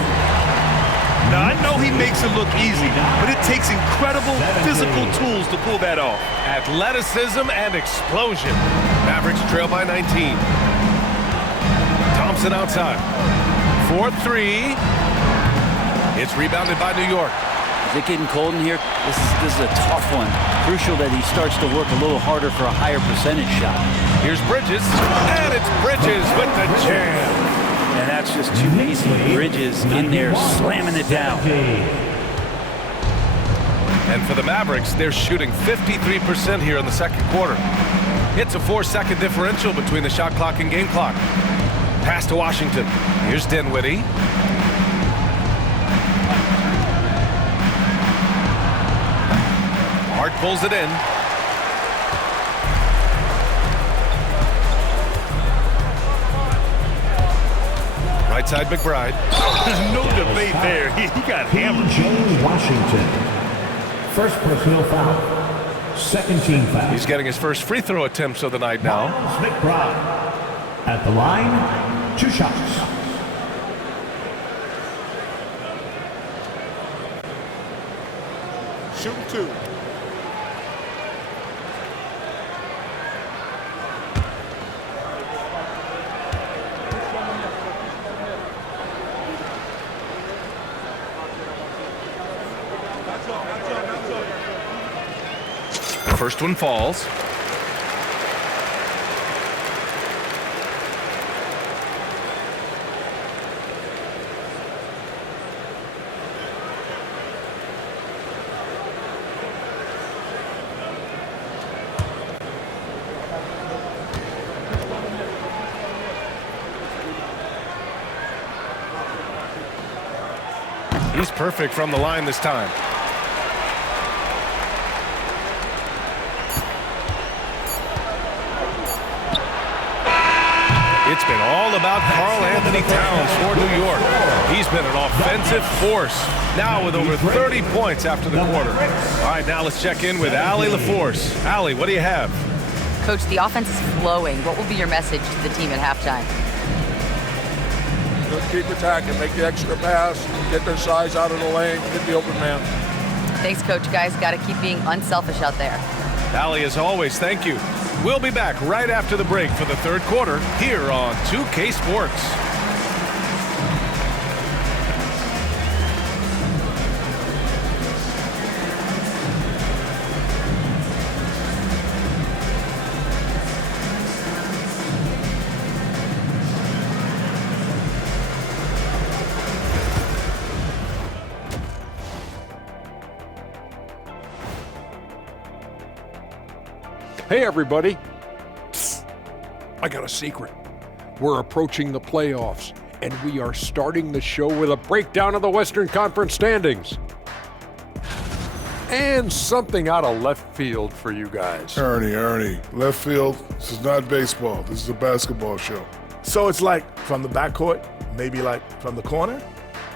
Now, I know he makes it look easy, but it takes incredible physical tools to pull that off. Athleticism and explosion. Mavericks trail by 19. Thompson outside. 4-3. It's rebounded by New York. Is it getting cold in here? This is a tough one. Crucial that he starts to work a little harder for a higher percentage shot. Here's Bridges, and it's Bridges with the jam. And that's just too easy. Bridges in there slamming it down. And for the Mavericks, they're shooting 53% here in the second quarter. It's a 4-second differential between the shot clock and game clock. Pass to Washington. Here's Dinwiddie. Hart pulls it in. Right side, McBride. No debate there. He got hammered. P.J. Washington. First personal foul. Second team foul. He's getting his first free throw attempts of the night now. Miles McBride. At the line, 2 shots. Shooting 2. First one falls. He's perfect from the line this time. It's been all about Karl Anthony Towns for New York. He's been an offensive force, now with over 30 points after the quarter. All right, now let's check in with Allie LaForce. Allie, what do you have? Coach, the offense is flowing. What will be your message to the team at halftime? Just keep attacking, make the extra pass, get their size out of the lane, get the open man. Thanks, Coach. Guys, got to keep being unselfish out there. Allie, as always, thank you. We'll be back right after the break for the third quarter here on 2K Sports. Hey, everybody. Psst. I got a secret. We're approaching the playoffs, and we are starting the show with a breakdown of the Western Conference standings. And something out of left field for you guys. Ernie, left field, this is not baseball. This is a basketball show. So it's like from the backcourt, maybe like from the corner?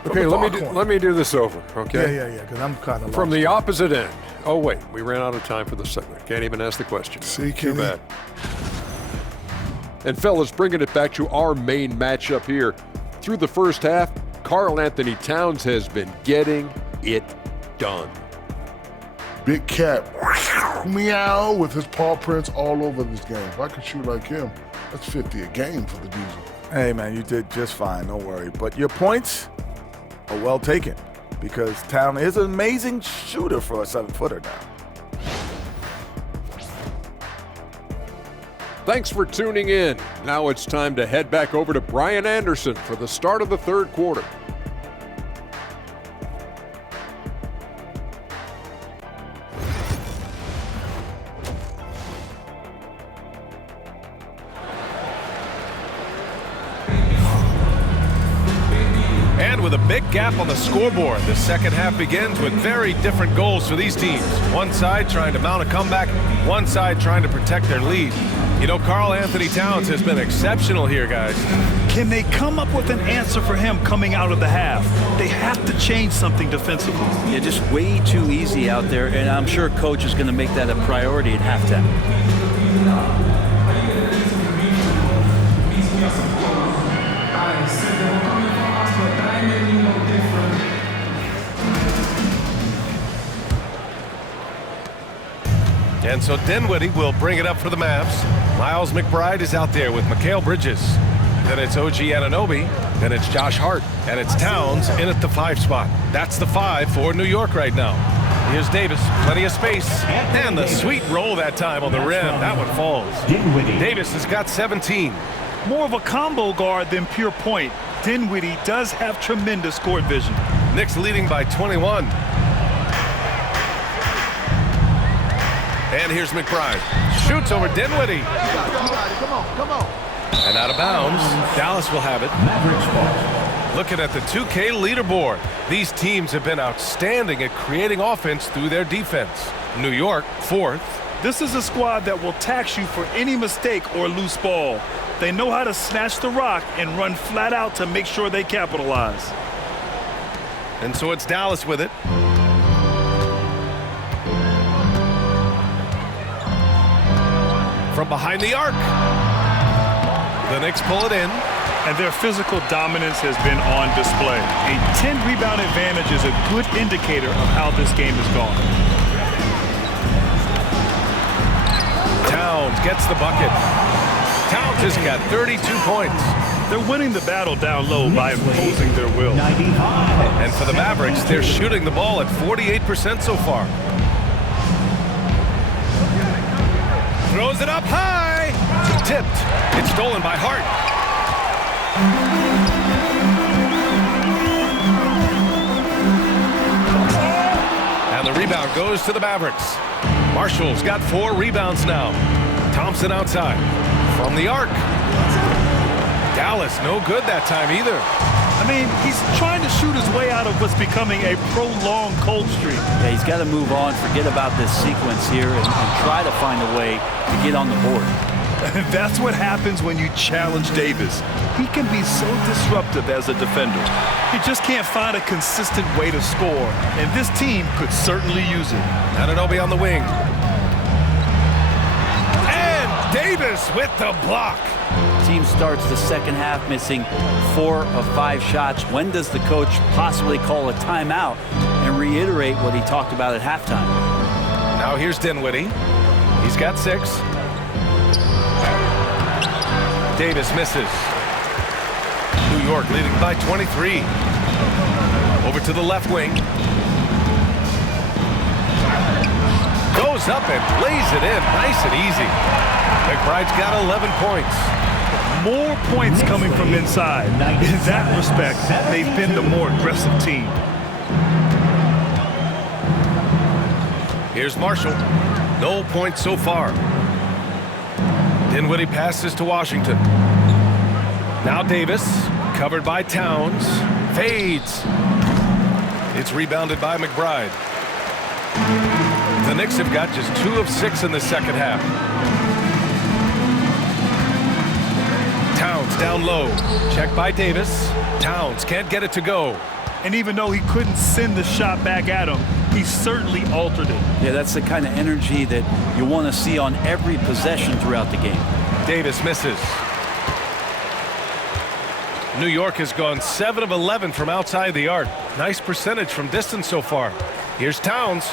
Okay, let me do this over, okay? Yeah, because I'm kind of From the opposite end. Oh, wait, we ran out of time for the segment. Can't even ask the question. See, Too Kenny? bad. And fellas, bringing it back to our main matchup here. Through the first half, Karl Anthony Towns has been getting it done. Big cat, meow, with his paw prints all over this game. If I could shoot like him, that's 50 a game for the Diesel. Hey, man, you did just fine. Don't worry. But your points are well taken because Town is an amazing shooter for a 7-footer now. Thanks for tuning in. Now it's time to head back over to Brian Anderson for the start of the third quarter. And with a big gap on the scoreboard, the second half begins with very different goals for these teams. One side trying to mount a comeback, one side trying to protect their lead. You know, Karl Anthony Towns has been exceptional here, guys. Can they come up with an answer for him coming out of the half? They have to change something defensively. Yeah, just way too easy out there, and I'm sure coach is going to make that a priority at halftime. And so Dinwiddie will bring it up for the Mavs. Miles McBride is out there with Mikal Bridges. Then it's OG Anunoby. Then it's Josh Hart. And it's Towns in at the 5 spot. That's the 5 for New York right now. Here's Davis. Plenty of space. And the sweet roll that time on the rim. That one falls. Davis has got 17. More of a combo guard than pure point. Dinwiddie does have tremendous court vision. Knicks leading by 21. And here's McBride. Shoots over Dinwiddie. Come on. And out of bounds. Dallas will have it. Looking at the 2K leaderboard, these teams have been outstanding at creating offense through their defense. New York, 4th. This is a squad that will tax you for any mistake or loose ball. They know how to snatch the rock and run flat out to make sure they capitalize. And so it's Dallas with it. From behind the arc. The Knicks pull it in. And their physical dominance has been on display. A 10-rebound advantage is a good indicator of how this game has gone. Towns gets the bucket. Towns has got 32 points. They're winning the battle down low by imposing their will. And for the Mavericks, they're shooting the ball at 48% so far. Throws it up high. Tipped. It's stolen by Hart. And the rebound goes to the Mavericks. Marshall's got 4 rebounds now. Thompson outside. From the arc. Dallas no good that time either. I mean, he's trying to shoot his way out of what's becoming a prolonged cold streak. Yeah, he's got to move on, forget about this sequence here, and try to find a way to get on the board. That's what happens when you challenge Davis. He can be so disruptive as a defender. He just can't find a consistent way to score, and this team could certainly use it. Anunoby on the wing. And Davis with the block. Team starts the second half missing 4 of 5 shots. When does the coach possibly call a timeout and reiterate what he talked about at halftime? Now here's Dinwiddie. He's got 6. Davis misses. New York leading by 23. Over to the left wing. Goes up and lays it in. Nice and easy. McBride's got 11 points. More points coming from inside. In that respect, they've been the more aggressive team. Here's Marshall. No points so far. Dinwiddie passes to Washington. Now Davis, covered by Towns. Fades. It's rebounded by McBride. The Knicks have got just 2 of 6 in the second half. Towns down low. Check by Davis. Towns can't get it to go. And even though he couldn't send the shot back at him, he certainly altered it. Yeah, that's the kind of energy that you want to see on every possession throughout the game. Davis misses. New York has gone 7 of 11 from outside the arc. Nice percentage from distance so far. Here's Towns.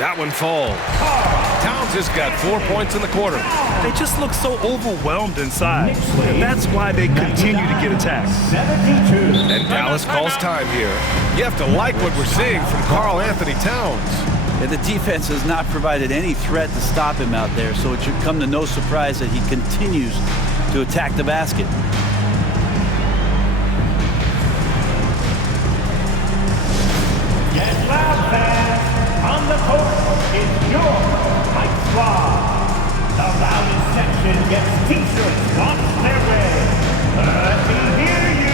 That one falls. Towns has got 4 points in the quarter. They just look so overwhelmed inside. And that's why they continue to get attacked. 72. And Dallas calls time here. You have to like what we're seeing from Karl Anthony Towns. And the defense has not provided any threat to stop him out there, so it should come to no surprise that he continues to attack the basket. Get loud, fans. On the court is York Knicks Squad. The loudest section gets t-shirts on their way. Let me hear you.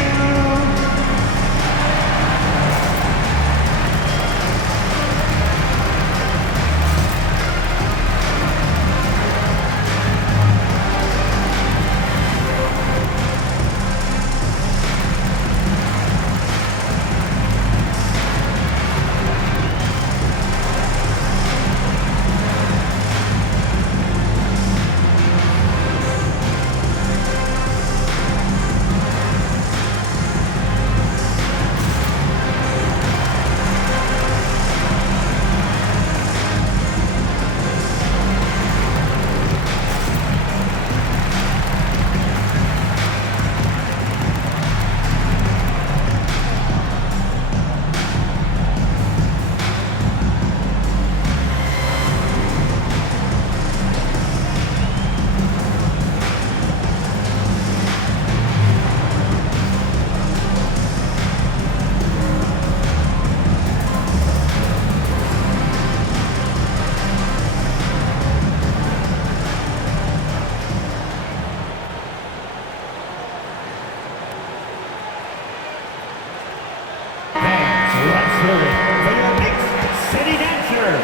For your Knicks City Dancer.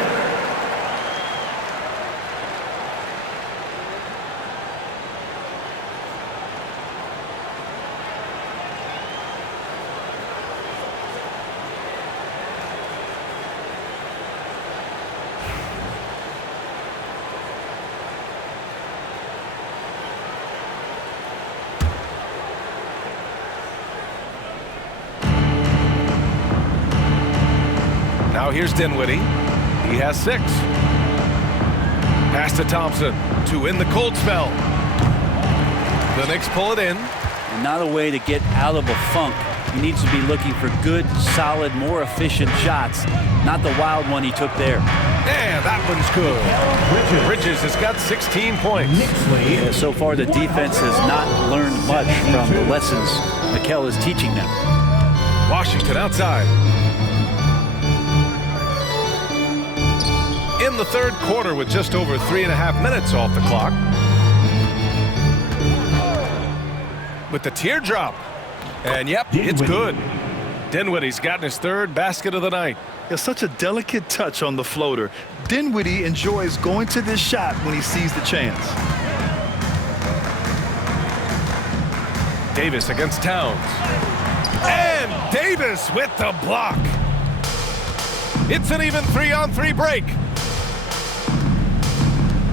Now here's Dinwiddie. He has 6. Pass to Thompson to end the cold spell. The Knicks pull it in. And not a way to get out of a funk. He needs to be looking for good, solid, more efficient shots, not the wild one he took there. And that one's good. Bridges has got 16 points. Yeah, so far the defense has not learned much from the lessons Mikel is teaching them. Washington outside. In the third quarter with just over 3.5 minutes off the clock. With the teardrop. And yep, it's good. Dinwiddie's gotten his 3rd basket of the night. It's such a delicate touch on the floater. Dinwiddie enjoys going to this shot when he sees the chance. Davis against Towns. And Davis with the block. It's an even 3-on-3 break.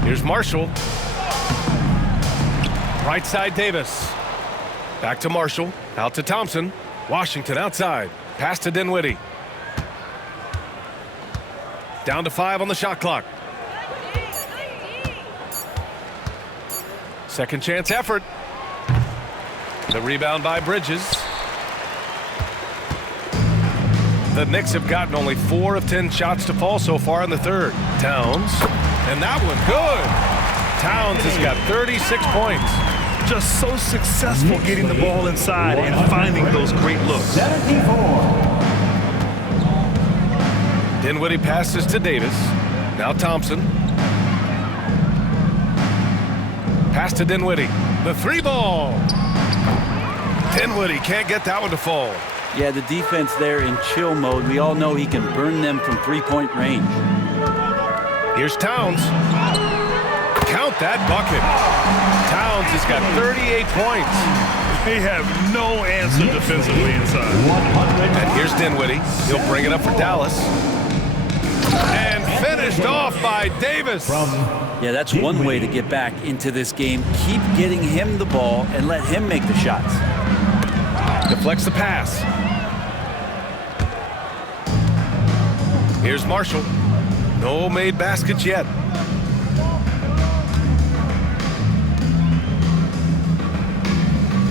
Here's Marshall. Right side Davis. Back to Marshall. Out to Thompson. Washington outside. Pass to Dinwiddie. Down to 5 on the shot clock. Second chance effort. The rebound by Bridges. The Knicks have gotten only 4 of 10 shots to fall so far in the third. Towns. And that one good. Towns has got 36 points. Just so successful getting the ball inside and finding those great looks. 74. Dinwiddie passes to Davis. Now Thompson. Pass to Dinwiddie. The 3-ball. Dinwiddie can't get that one to fall. Yeah, the defense there in chill mode. We all know he can burn them from 3-point range. Here's Towns. Count that bucket. Towns has got 38 points. They have no answer defensively inside. And here's Dinwiddie. He'll bring it up for Dallas. And finished off by Davis. Yeah, that's one way to get back into this game. Keep getting him the ball and let him make the shots. Deflects the pass. Here's Marshall. No made baskets yet.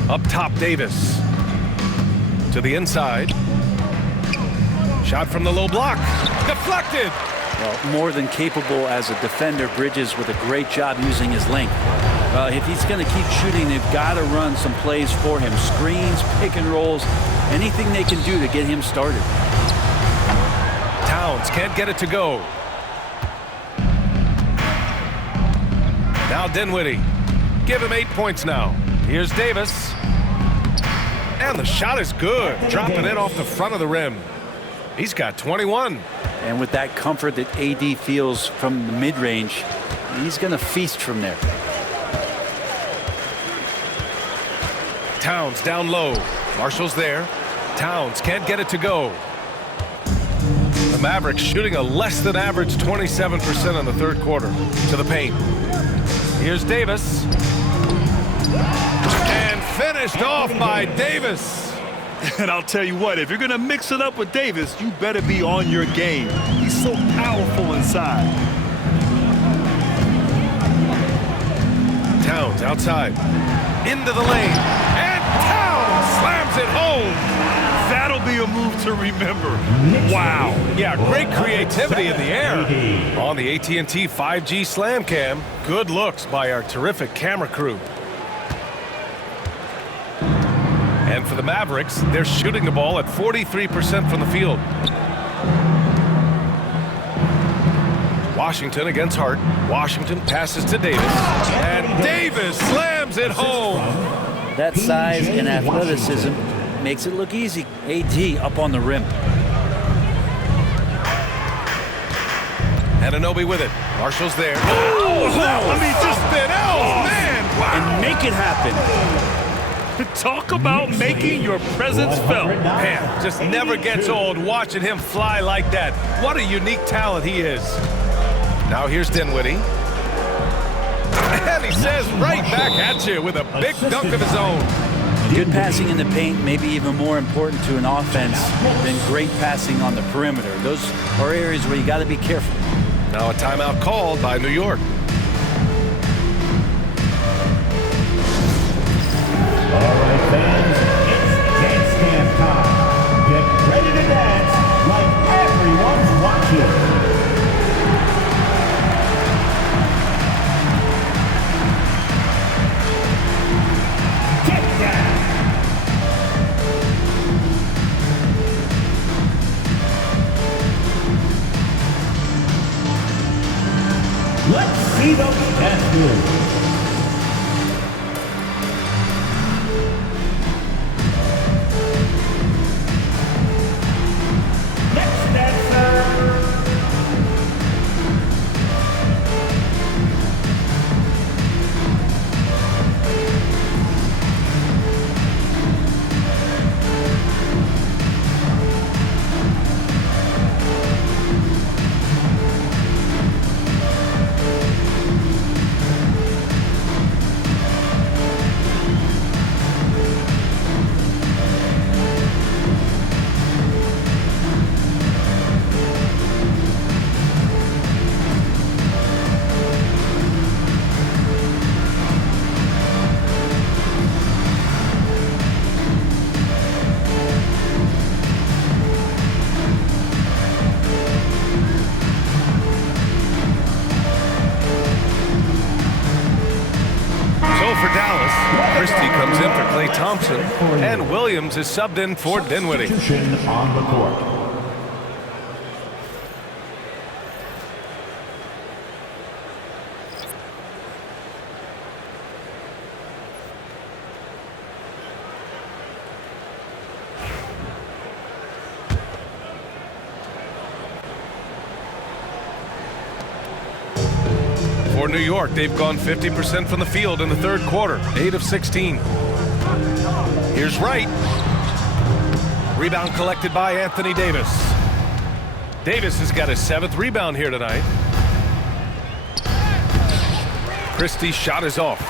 Up top, Davis. To the inside. Shot from the low block. Deflected. Well, more than capable as a defender. Bridges with a great job using his length. If he's going to keep shooting, they've got to run some plays for him. Screens, pick and rolls, anything they can do to get him started. Towns can't get it to go. Now Dinwiddie. Give him 8 points now. Here's Davis. And the shot is good. Dropping it off the front of the rim. He's got 21. And with that comfort that AD feels from the mid-range, he's going to feast from there. Towns down low. Marshall's there. Towns can't get it to go. The Mavericks shooting a less than average 27% in the third quarter. To the paint. Here's Davis. And finished off by Davis. And I'll tell you what, if you're going to mix it up with Davis, you better be on your game. He's so powerful inside. Towns outside. Into the lane. And Towns slams it home. That'll be a move to remember. Wow. Yeah, great creativity in the air. On the AT&T 5G Slam Cam, good looks by our terrific camera crew. And for the Mavericks, they're shooting the ball at 43% from the field. Washington against Hart. Washington passes to Davis. And Davis slams it home. That size and athleticism makes it look easy. AD up on the rim. Anunoby with it. Marshall's there. Oh, I mean, just man. Wow. And make it happen. Talk about making your presence felt. Man, just never gets old watching him fly like that. What a unique talent he is. Now here's Dinwiddie. And he says right back at you with a big dunk of his own. Good passing in the paint may be even more important to an offense than great passing on the perimeter. Those are areas where you got to be careful. Now a timeout called by New York. All right, fans, it's dance cam time. Get ready to dance like everyone's watching. Get down. Let's see the best move. Thompson, and Williams is subbed in for Dinwiddie. On the court. For New York, they've gone 50% from the field in the third quarter, 8 of 16. Here's Wright. Rebound collected by Anthony Davis. Davis has got his 7th rebound here tonight. Christie's shot is off.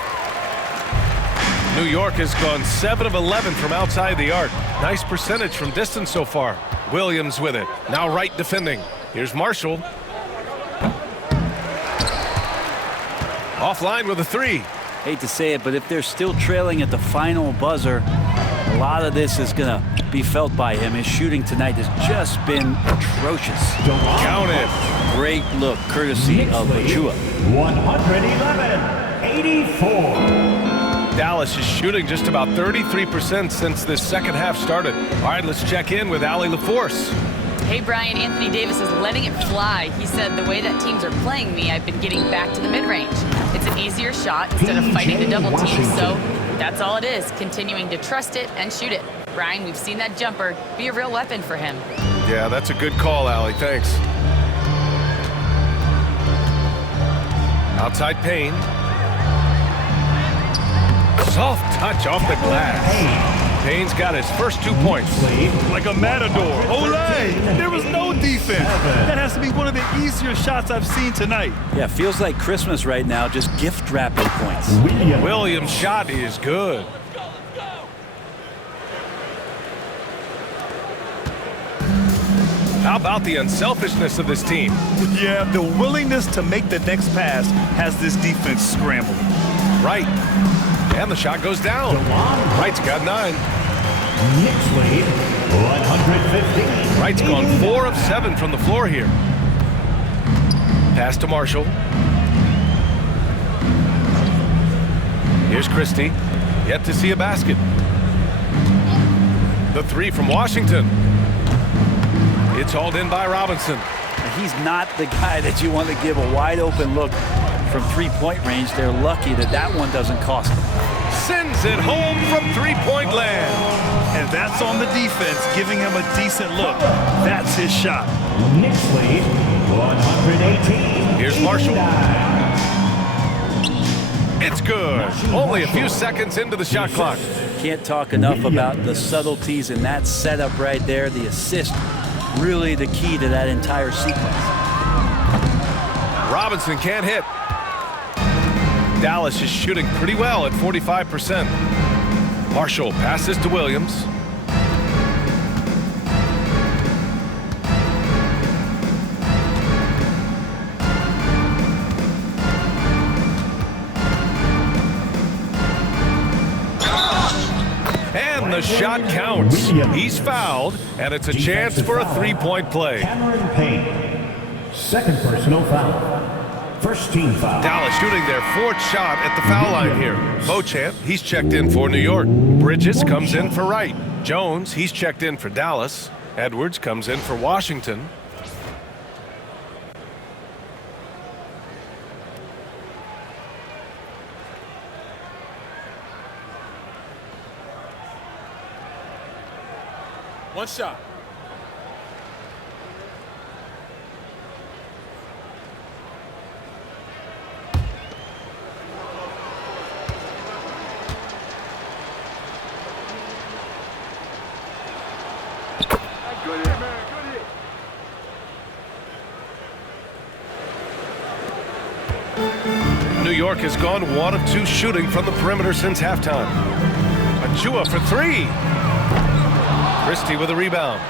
New York has gone 7 of 11 from outside the arc. Nice percentage from distance so far. Williams with it. Now right defending. Here's Marshall. Offline with a 3. Hate to say it, but if they're still trailing at the final buzzer, a lot of this is going to be felt by him. His shooting tonight has just been atrocious. Count it. Great look, courtesy of Achua. 111-84. Dallas is shooting just about 33% since this second half started. All right, let's check in with Allie LaForce. Hey, Brian, Anthony Davis is letting it fly. He said, the way that teams are playing me, I've been getting back to the mid-range. It's an easier shot instead of fighting the double team, so that's all it is, continuing to trust it and shoot it. Brian, we've seen that jumper be a real weapon for him. Yeah, that's a good call, Allie. Thanks. Outside Payne. Soft touch off the glass. Payne's got his first 2 points. Like a matador. Olay! There was no defense. That has to be one of the easier shots I've seen tonight. Yeah, feels like Christmas right now, just gift wrapping points. Williams' shot is good. How about the unselfishness of this team? Yeah, the willingness to make the next pass has this defense scrambled. Right. And the shot goes down. Wright's got 9. Knicks lead 115. Wright's gone 4 of 7 from the floor here. Pass to Marshall. Here's Christie. Yet to see a basket. The 3 from Washington. It's hauled in by Robinson. He's not the guy that you want to give a wide open look from three-point range. They're lucky that that one doesn't cost them. Sends it home from three-point land. And that's on the defense, giving him a decent look. That's his shot. Knicks lead 118. Here's Marshall. It's good. Only a few seconds into the shot clock. Can't talk enough about the subtleties in that setup right there. The assist, really the key to that entire sequence. Robinson can't hit. Dallas is shooting pretty well at 45%. Marshall passes to Williams. And the shot counts. He's fouled, and it's a chance for a three-point play. Cameron Payne, second personal foul. First team foul. Dallas shooting their 4th shot at the foul line here. Beauchamp, he's checked in for New York. Bridges comes in for Wright. Jones, he's checked in for Dallas. Edwards comes in for Washington. One shot. Good hit, man. Good hit. New York has gone 1 of 2 shooting from the perimeter since halftime. Achua for 3. Christie with a rebound.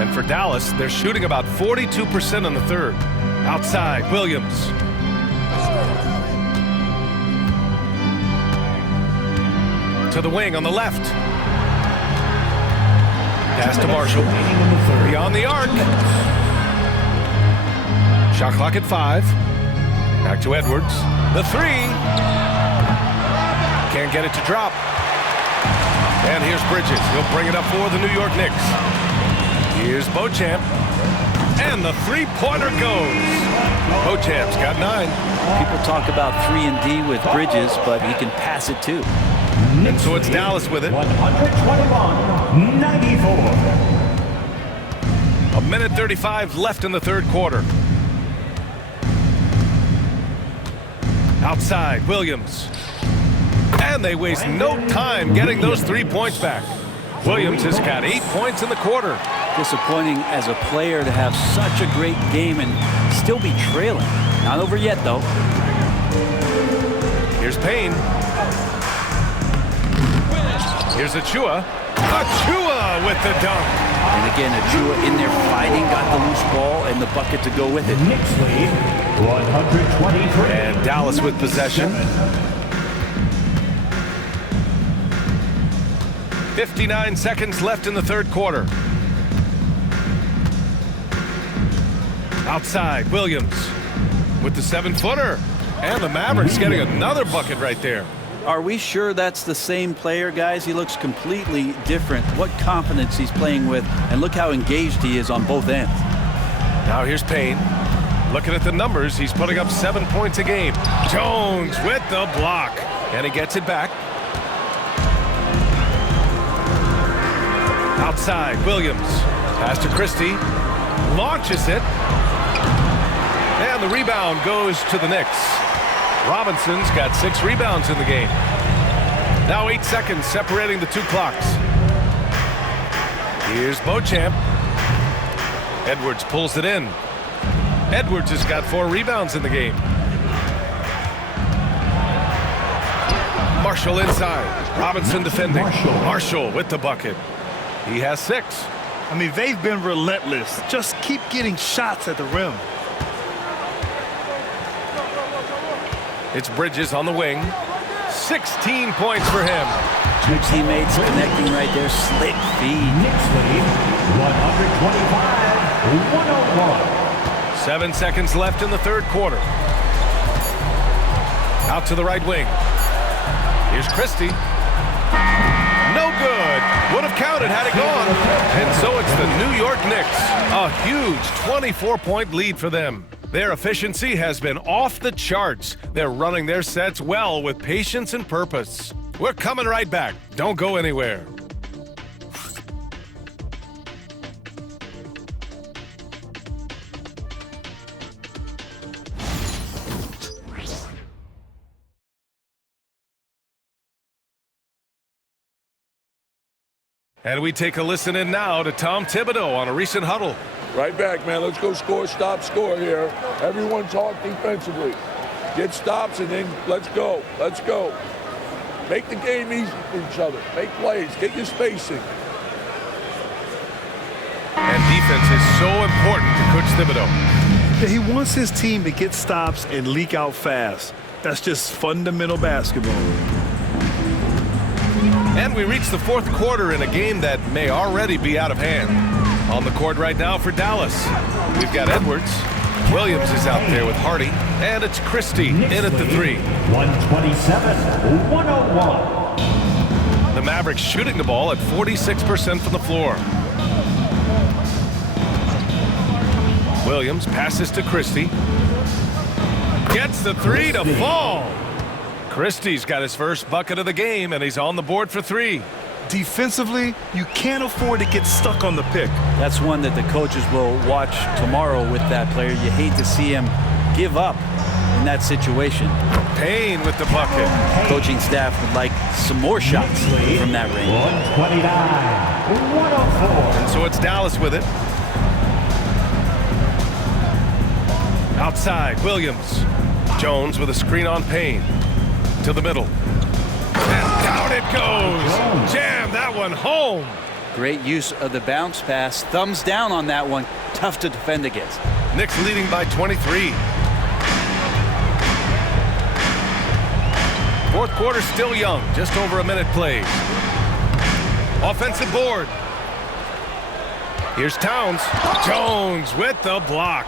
And for Dallas, they're shooting about 42% in the third. Outside, Williams. To the wing on the left. Pass to Marshall. Beyond the arc. Shot clock at 5. Back to Edwards. The 3. Can't get it to drop. And here's Bridges. He'll bring it up for the New York Knicks. Here's Beauchamp. And the three-pointer goes. Beauchamp's got 9. People talk about 3-and-D with Bridges, but he can pass it too. And so it's Dallas with it. 121-94. A minute 35 left in the third quarter. Outside, Williams. And they waste no time getting those 3 points back. Williams has got 8 points in the quarter. Disappointing as a player to have such a great game and still be trailing. Not over yet, though. Here's Payne. Here's Achua. Achua with the dunk. And again, Achua in there fighting, got the loose ball and the bucket to go with it. Knicks lead 123. And Dallas with possession. 59 seconds left in the third quarter. Outside, Williams with the 7-footer. And the Mavericks getting another bucket right there. Are we sure that's the same player, guys? He looks completely different. What confidence he's playing with, and look how engaged he is on both ends. Now here's Payne. Looking at the numbers, he's putting up 7 points a game. Jones with the block. And he gets it back. Outside, Williams. Pass to Christie. Launches it. And the rebound goes to the Knicks. Robinson's got 6 rebounds in the game. Now 8 seconds separating the two clocks. Here's Beauchamp. Edwards pulls it in. Edwards has got 4 rebounds in the game. Marshall inside. Robinson defending. Marshall with the bucket. He has 6. I mean, they've been relentless. Just keep getting shots at the rim. It's Bridges on the wing. 16 points for him. Two teammates connecting right there. Slick feed. Knicks lead 125-101. 7 seconds left in the third quarter. Out to the right wing. Here's Christie. No good. Would have counted had it gone. And so it's the New York Knicks. A huge 24-point lead for them. Their efficiency has been off the charts. They're running their sets well with patience and purpose. We're coming right back. Don't go anywhere. And we take a listen in now to Tom Thibodeau on a recent huddle. Right back, man. Let's go score, stop, score here. Everyone talk defensively. Get stops and then let's go. Let's go. Make the game easy for each other. Make plays. Get your spacing. And defense is so important to Coach Thibodeau. Yeah, he wants his team to get stops and leak out fast. That's just fundamental basketball. And we reach the fourth quarter in a game that may already be out of hand. On the court right now for Dallas, we've got Edwards. Williams is out there with Hardy. And it's Christie in at the 3. 127-101. The Mavericks shooting the ball at 46% from the floor. Williams passes to Christie. Gets the 3 to fall. Christie's got his first bucket of the game, and he's on the board for 3. Defensively, you can't afford to get stuck on the pick. That's one that the coaches will watch tomorrow with that player. You hate to see him give up in that situation. Payne with the bucket. Coaching staff would like some more shots from that range. 129-104. And so it's Dallas with it. Outside, Williams. Jones with a screen on Payne. To the middle. And down it goes. Jam that one home. Great use of the bounce pass. Thumbs down on that one. Tough to defend against. Knicks leading by 23. Fourth quarter still young. Just over a minute played. Offensive board. Here's Towns. Jones with the block.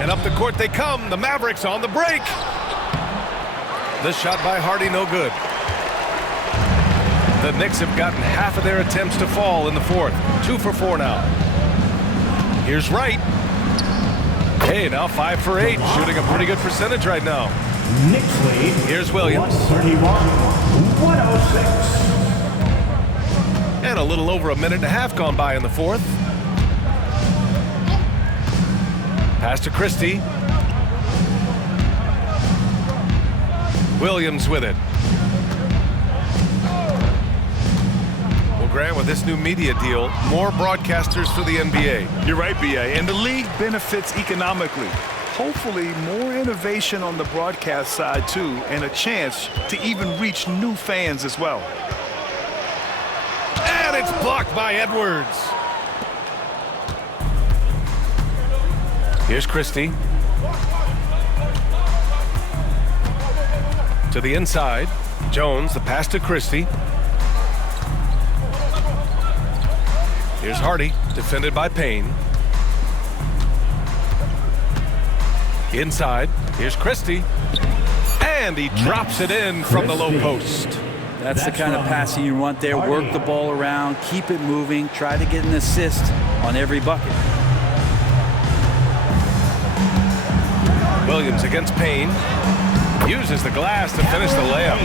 And up the court they come. The Mavericks on the break. The shot by Hardy, no good. The Knicks have gotten half of their attempts to fall in the fourth. 2 for 4 now. Here's Wright. Hey, now 5 for 8. Shooting a pretty good percentage right now. Knicks lead. Here's Williams. 131-106. And a little over a minute and a half gone by in the fourth. Pass to Christie. Williams with it. Well, Grant, with this new media deal, more broadcasters for the NBA. You're right, B.A., and the league benefits economically. Hopefully, more innovation on the broadcast side, too, and a chance to even reach new fans as well. And it's blocked by Edwards. Here's Christie. To the inside. Jones, the pass to Christie. Here's Hardy, defended by Payne. Inside, here's Christie. And he drops it in from the low post. That's the kind of passing you want there. Work the ball around, keep it moving, try to get an assist on every bucket. Williams against Payne. Uses the glass to finish the layup.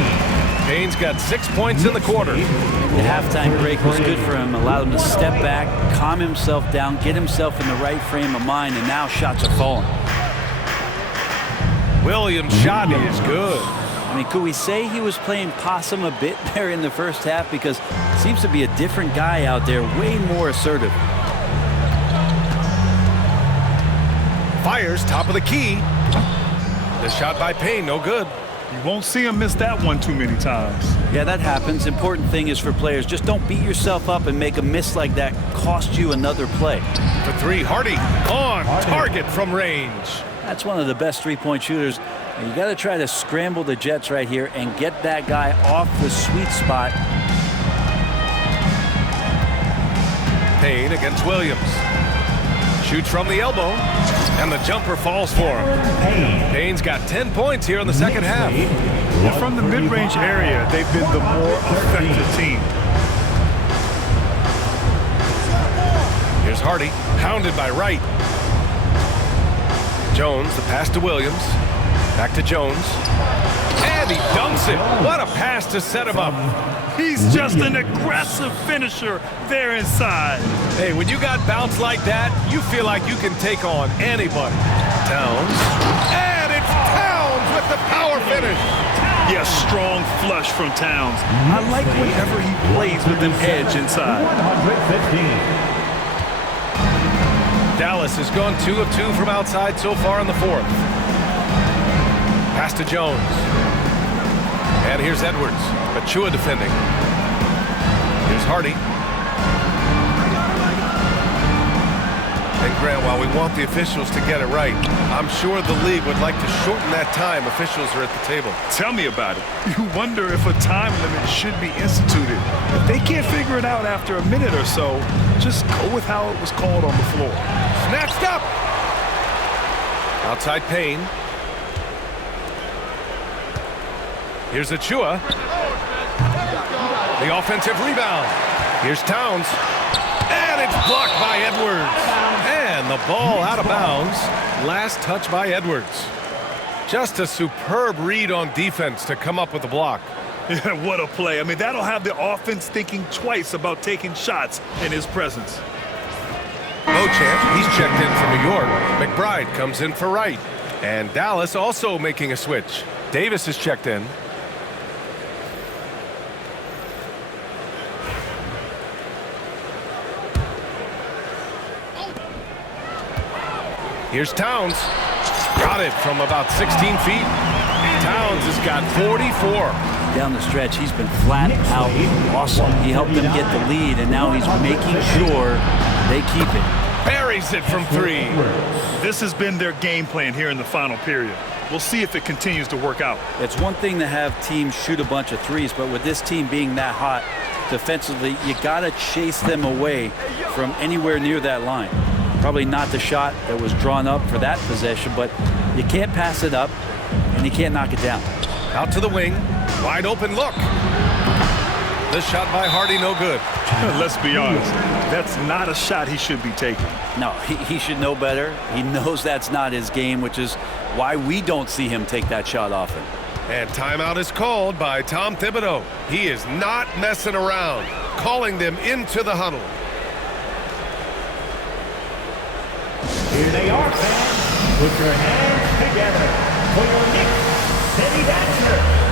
Payne's got 6 points in the quarter. The halftime break was good for him. Allowed him to step back, calm himself down, get himself in the right frame of mind, and now shots are falling. Williams' shot is good. I mean, could we say he was playing possum a bit there in the first half? Because it seems to be a different guy out there, way more assertive. Fires top of the key. The shot by Payne, no good. You won't see him miss that one too many times. Yeah, that happens. Important thing is for players, just don't beat yourself up and make a miss like that cost you another play. For three, Hardy on target from range. That's one of the best three-point shooters. You got to try to scramble the Jets right here and get that guy off the sweet spot. Payne against Williams. Shoots from the elbow, and the jumper falls for him. Payne's got 10 points here in the second half. And from the mid-range area, they've been the more effective team. Here's Hardy, hounded by Wright. Jones, the pass to Williams. Back to Jones. And he dunks it. What a pass to set him up. He's just an aggressive finisher there inside. Hey, when you got bounce like that, you feel like you can take on anybody. Towns. And it's Towns with the power finish. Yeah, strong flush from Towns. I like whenever he plays with an edge inside. 115. Dallas has gone 2 of 2 from outside so far in the fourth. Pass to Jones. And here's Edwards. Achua defending. Here's Hardy. And Grant, while we want the officials to get it right, I'm sure the league would like to shorten that time officials are at the table. Tell me about it. You wonder if a time limit should be instituted. If they can't figure it out after a minute or so, just go with how it was called on the floor. Snatched up. Outside Payne. Here's Achua. The offensive rebound. Here's Towns. And it's blocked by Edwards. And the ball out of bounds. Last touch by Edwards. Just a superb read on defense to come up with the block. Yeah, what a play. I mean, that'll have the offense thinking twice about taking shots in his presence. Beauchamp, he's checked in from New York. McBride comes in for Wright. And Dallas also making a switch. Davis is checked in. Here's Towns. Got it from about 16 feet. Towns has got 44. Down the stretch, he's been flat out awesome. He helped them get the lead, and now he's making sure they keep it. Buries it from three. This has been their game plan here in the final period. We'll see if it continues to work out. It's one thing to have teams shoot a bunch of threes, but with this team being that hot defensively, you got to chase them away from anywhere near that line. Probably not the shot that was drawn up for that possession, but you can't pass it up, and you can't knock it down. Out to the wing. Wide open look. This shot by Hardy, no good. Let's be honest. That's not a shot he should be taking. No, he should know better. He knows that's not his game, which is why we don't see him take that shot often. And timeout is called by Tom Thibodeau. He is not messing around, calling them into the huddle. Here they are, fans. Put your hands together for your Knicks City Dancer.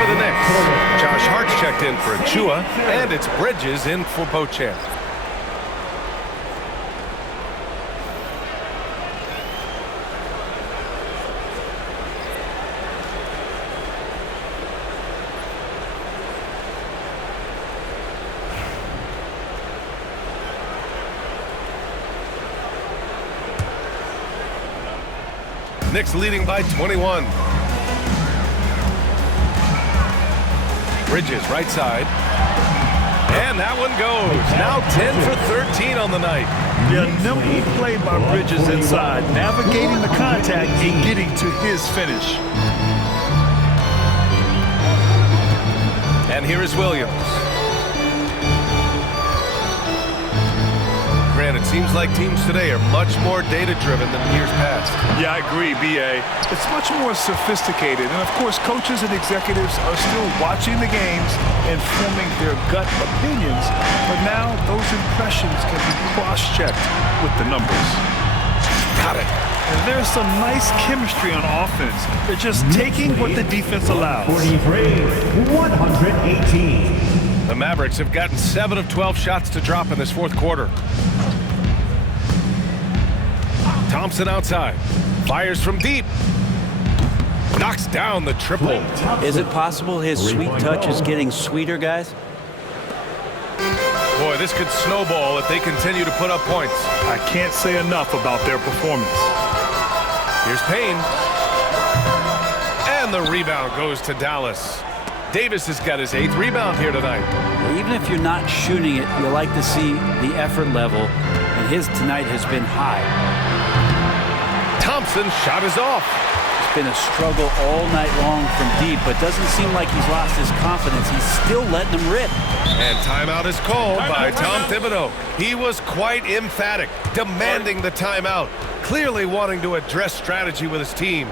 for the Knicks. Josh Hart's checked in for Achua, and it's Bridges in for Beauchamp. Knicks leading by 21. Bridges right side. And that one goes. Now 10 for 13 on the night. Yeah, nimble play by Bridges inside, navigating the contact and getting to his finish. And here is Williams. Grant, it seems like teams today are much more data-driven than years past. Yeah, I agree, B.A. It's much more sophisticated. And, of course, coaches and executives are still watching the games and forming their gut opinions. But now those impressions can be cross-checked with the numbers. Got it. And there's some nice chemistry on offense. They're just taking what the defense allows. 43, 118. The Mavericks have gotten 7 of 12 shots to drop in this fourth quarter. Thompson outside. Fires from deep. Knocks down the triple. Is it possible his sweet touch is getting sweeter, guys? Boy, this could snowball if they continue to put up points. I can't say enough about their performance. Here's Payne. And the rebound goes to Dallas. Davis has got his 8th rebound here tonight. Even if you're not shooting it, you like to see the effort level, and his tonight has been high. Thompson's shot is off. It's been a struggle all night long from deep, but doesn't seem like he's lost his confidence. He's still letting them rip. And timeout is called by Tom Thibodeau. He was quite emphatic, demanding the timeout, clearly wanting to address strategy with his team.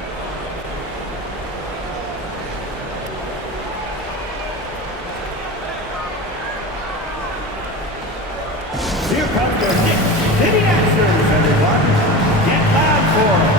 Here comes your Knicks City Answers, everyone. Get loud for it.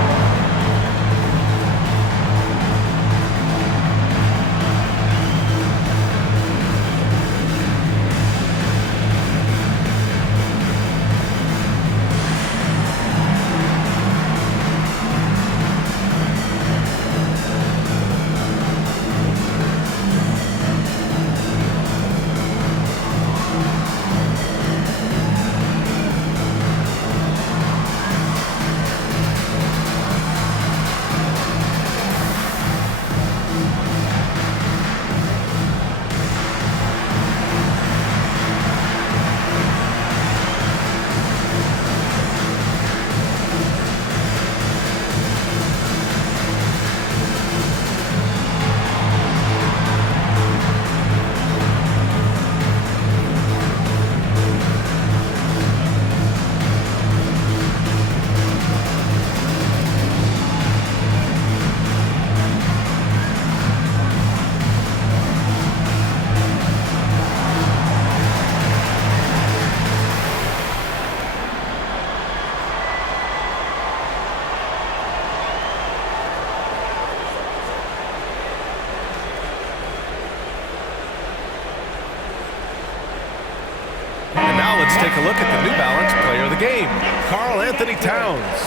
Let's take a look at the New Balance player of the game, Karl Anthony Towns.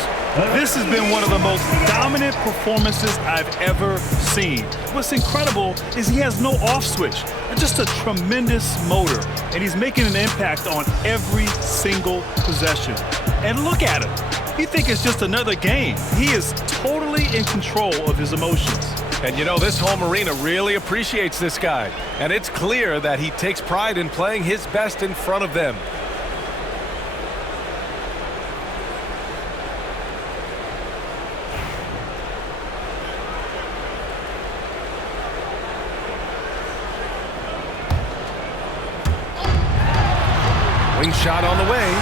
This has been one of the most dominant performances I've ever seen. What's incredible is he has no off switch, just a tremendous motor, and he's making an impact on every single possession. And look at him. You think it's just another game. He is totally in control of his emotions. And you know, this home arena really appreciates this guy. And it's clear that he takes pride in playing his best in front of them. Wing shot on the way.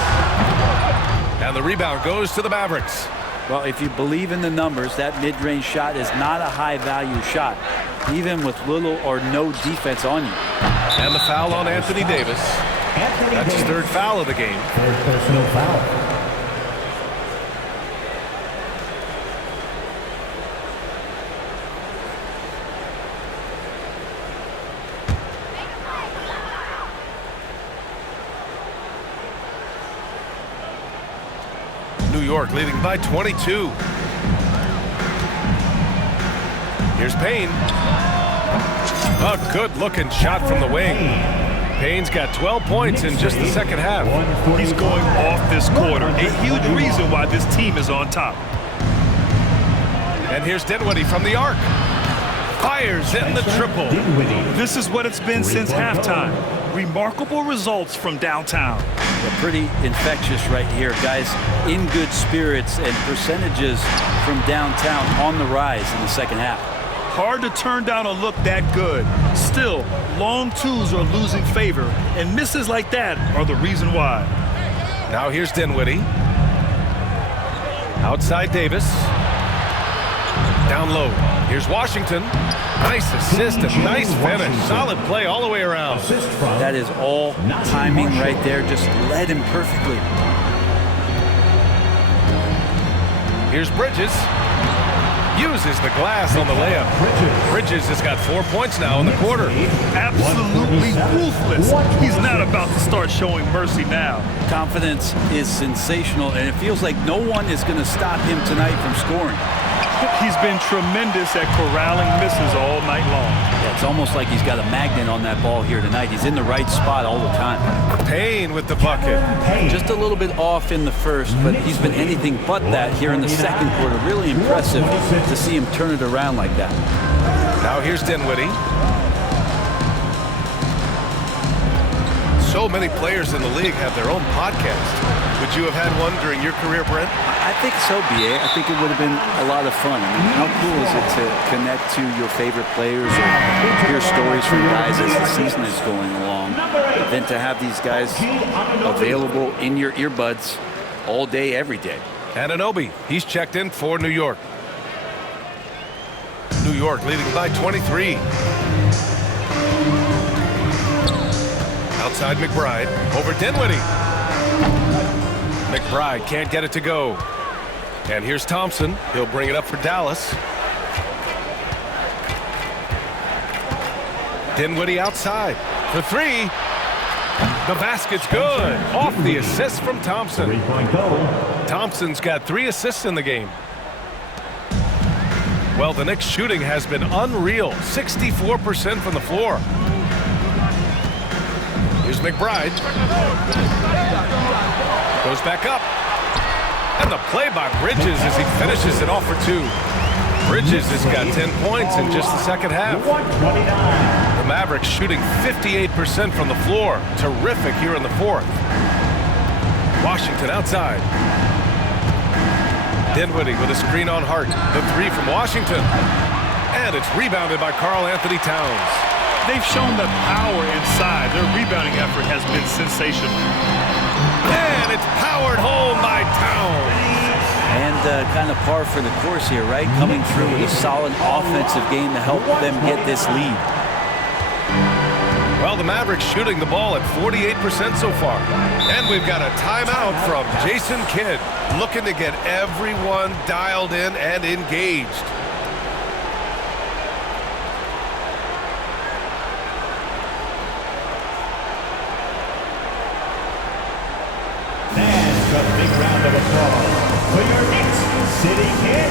And the rebound goes to the Mavericks. Well, if you believe in the numbers, that mid-range shot is not a high-value shot, even with little or no defense on you. And the foul on Anthony Davis. That's his 3rd foul of the game. 3rd personal foul. York leading by 22. Here's Payne. A good-looking shot from the wing. Payne's got 12 points in just the second half. He's going off this quarter. A huge reason why this team is on top. And here's Dinwiddie from the arc. Fires in the triple. This is what it's been since halftime. Remarkable results from downtown. Pretty infectious right here, guys. In good spirits and percentages from downtown on the rise in the second half. Hard to turn down a look that good. Still, long twos are losing favor, and misses like that are the reason why. Now here's Dinwiddie. Outside Davis. Down low. Here's Washington. Nice assist and nice finish. Solid play all the way around. That is all timing right there. Just led him perfectly. Here's Bridges. Uses the glass on the layup. Bridges has got 4 points now in the quarter. Absolutely ruthless. He's not about to start showing mercy now. Confidence is sensational, and it feels like no one is going to stop him tonight from scoring. He's been tremendous at corralling misses all night long. Yeah, it's almost like he's got a magnet on that ball here tonight. He's in the right spot all the time. Payne with the bucket. Just a little bit off in the first, but he's been anything but that here in the second quarter. Really impressive to see him turn it around like that. Now here's Dinwiddie. So many players in the league have their own podcast. Would you have had one during your career, Brent? I think so, B.A. I think it would have been a lot of fun. I mean, how cool is it to connect to your favorite players or hear stories from guys as the season is going along, than to have these guys available in your earbuds all day, every day. Anunoby, he's checked in for New York. New York leading by 23. Outside McBride, over Dinwiddie. McBride can't get it to go. And here's Thompson. He'll bring it up for Dallas. Dinwiddie outside for three. The basket's good. Off the assist from Thompson. Thompson's got 3 assists in the game. Well, the Knicks' shooting has been unreal. 64% from the floor. Here's McBride. Goes back up. And the play by Bridges as he finishes it off for 2. Bridges has got 10 points in just the second half. The Mavericks shooting 58% from the floor. Terrific here in the fourth. Washington outside. Dinwiddie with a screen on Hart. The 3 from Washington. And it's rebounded by Karl Anthony Towns. They've shown the power inside. Their rebounding effort has been sensational. And it's powered home by Towns. And kind of par for the course here, right? Coming through with a solid offensive game to help them get this lead. Well, the Mavericks shooting the ball at 48% so far. And we've got a timeout from Jason Kidd, looking to get everyone dialed in and engaged. And a big round of applause for your Knicks City Kid.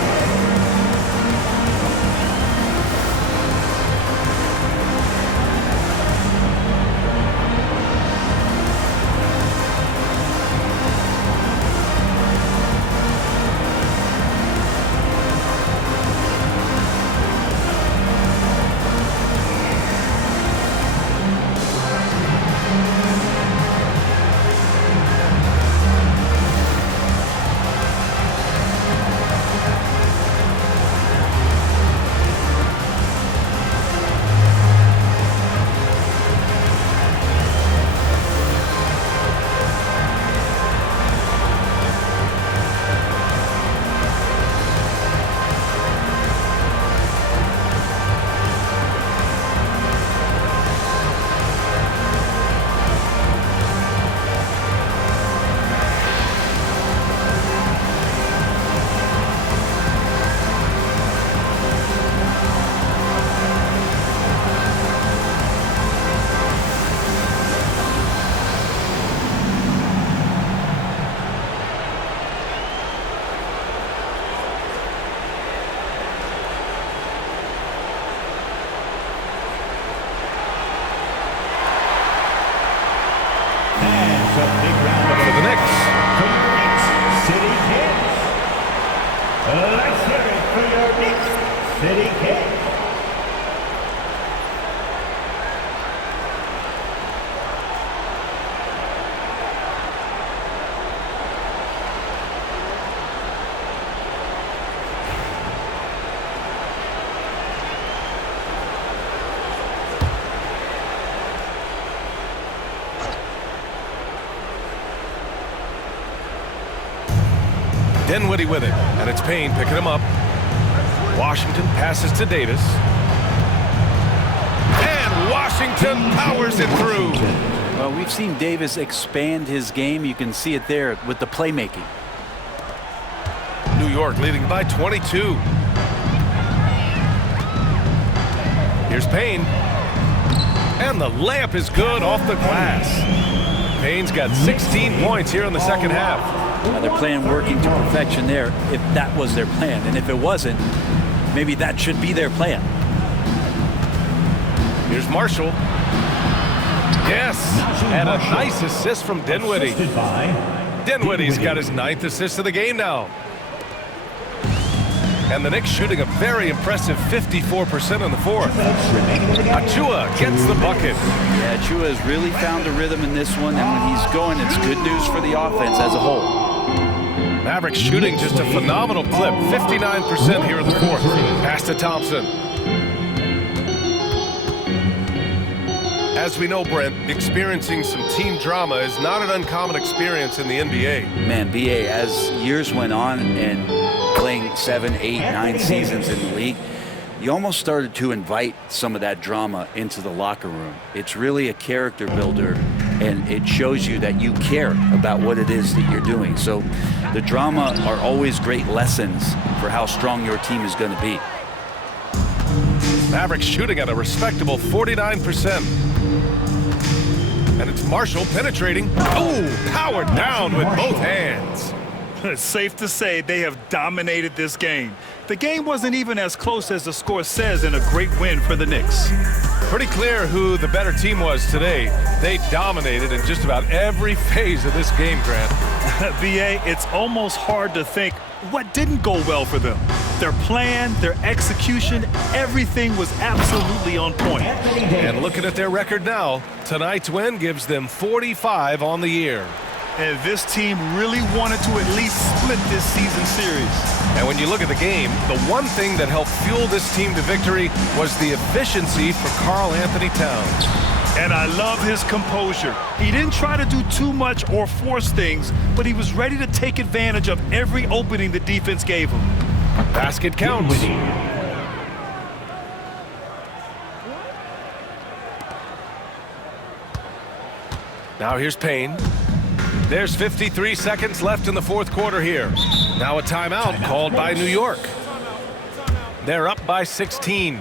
city kick. Dinwiddie with it, and it's Payne picking him up. Washington passes to Davis. And Washington powers it through. Well, we've seen Davis expand his game. You can see it there with the playmaking. New York leading by 22. Here's Payne. And the layup is good off the glass. Payne's got 16 points here in the second half. Now they're playing working to perfection there, if that was their plan. And if it wasn't, maybe that should be their plan. Here's Marshall. Yes, and a nice assist from Dinwiddie. Dinwiddie's got his 9th assist of the game now. And the Knicks shooting a very impressive 54% in the fourth. Achua gets the bucket. Yeah, Achua has really found a rhythm in this one, and when he's going, it's good news for the offense as a whole. Mavericks shooting just a phenomenal clip, 59% here in the fourth. Pass to Thompson. As we know, Brent, experiencing some team drama is not an uncommon experience in the NBA. Man, BA, as years went on and playing 7, 8, 9 seasons in the league, you almost started to invite some of that drama into the locker room. It's really a character builder, and it shows you that you care about what it is that you're doing. So the drama are always great lessons for how strong your team is going to be. Mavericks shooting at a respectable 49%. And it's Marshall penetrating. Oh, powered down with both hands. It's safe to say they have dominated this game. The game wasn't even as close as the score says in a great win for the Knicks. Pretty clear who the better team was today. They dominated in just about every phase of this game, Grant. BA, it's almost hard to think what didn't go well for them. Their plan, their execution, everything was absolutely on point. And looking at their record now, tonight's win gives them 45 on the year. And this team really wanted to at least split this season series. And when you look at the game, the one thing that helped fuel this team to victory was the efficiency for Karl Anthony Towns. And I love his composure. He didn't try to do too much or force things, but he was ready to take advantage of every opening the defense gave him. Basket counts. Now here's Payne. There's 53 seconds left in the fourth quarter here. Now a timeout called by New York. They're up by 16.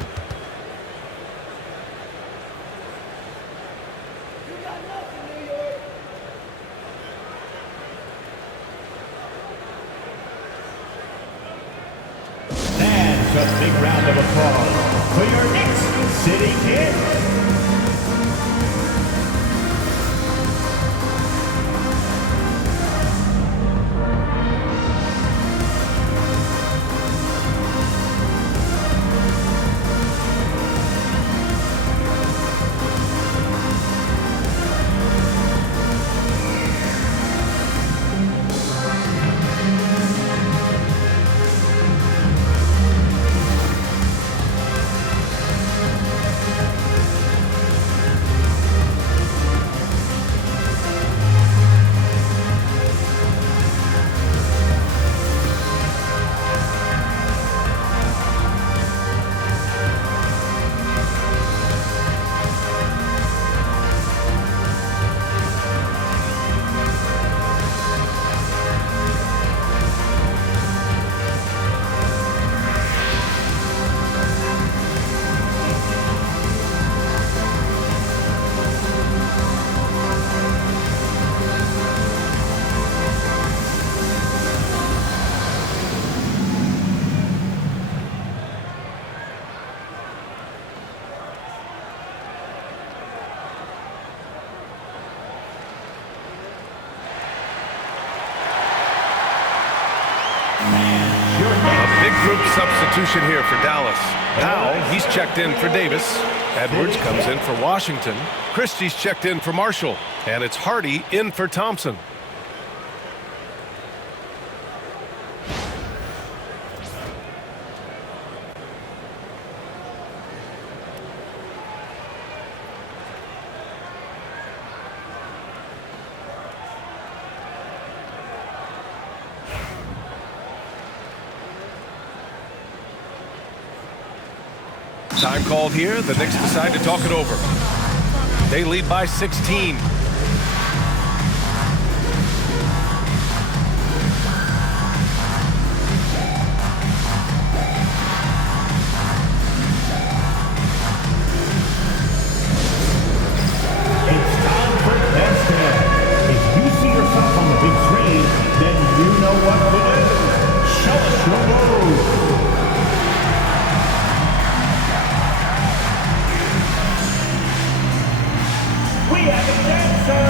And a big round of applause for your Knicks City Kid. substitution here for Dallas. Now he's checked in for Davis. Edwards comes in for Washington. Christie's checked in for Marshall. And it's Hardy in for Thompson. Time called here. The Knicks decide to talk it over. They lead by 16. It's time for basket. If you see yourself on the big screen, then you know what to do. Show us your move. We have a dancer.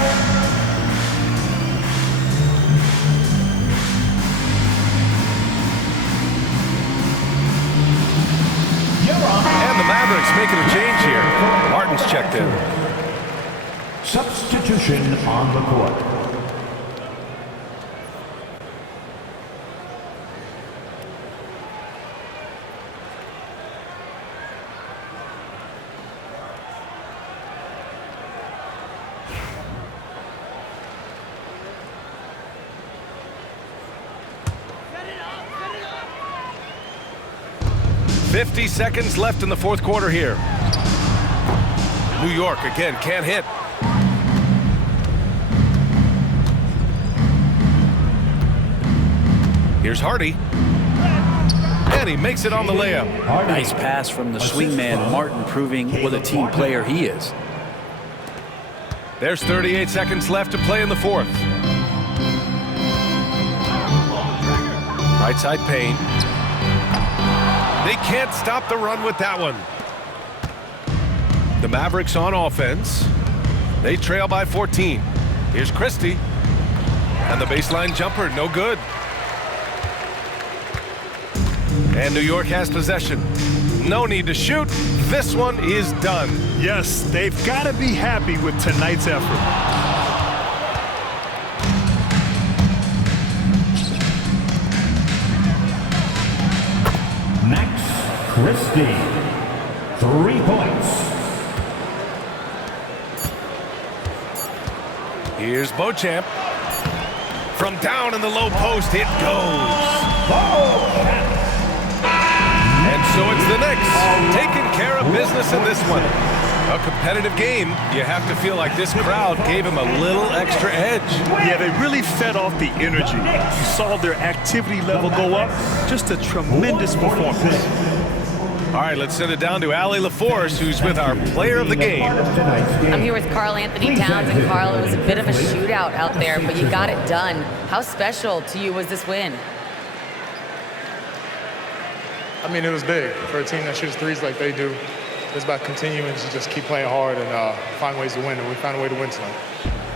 You're on. And the Mavericks making a change here. Martin's checked in. Substitution on the court. Set it up. 50 seconds left in the fourth quarter here. New York again can't hit. Here's Hardy. And he makes it on the layup. Nice pass from the swingman Martin, proving what a team player he is. There's 38 seconds left to play in the fourth. Right side Payne. They can't stop the run with that one. The Mavericks on offense. They trail by 14. Here's Christie. And the baseline jumper, no good. And New York has possession. No need to shoot. This one is done. Yes, they've got to be happy with tonight's effort. Max Christie, 3 points. Here's Beauchamp. From down in the low post, it goes. And so it's the Knicks taking care of business in this one. A competitive game. You have to feel like this crowd gave him a little extra edge. Yeah, they really fed off the energy. You saw their activity level go up. Just a tremendous performance. All right, let's send it down to Allie LaForce, who's with our player of the game. I'm here with Karl Anthony Towns, and Karl, it was a bit of a shootout out there, but you got it done. How special to you was this win? I mean, it was big for a team that shoots threes like they do. It's about continuing to just keep playing hard and find ways to win, and we found a way to win tonight.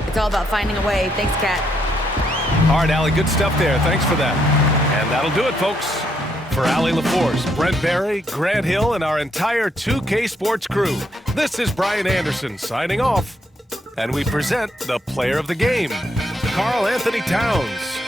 It's all about finding a way. Thanks, Kat. All right, Allie, good stuff there. Thanks for that. And that'll do it, folks. For Allie LaForce, Brent Barry, Grant Hill, and our entire 2K Sports crew, this is Brian Anderson signing off. And we present the player of the game, Karl Anthony Towns.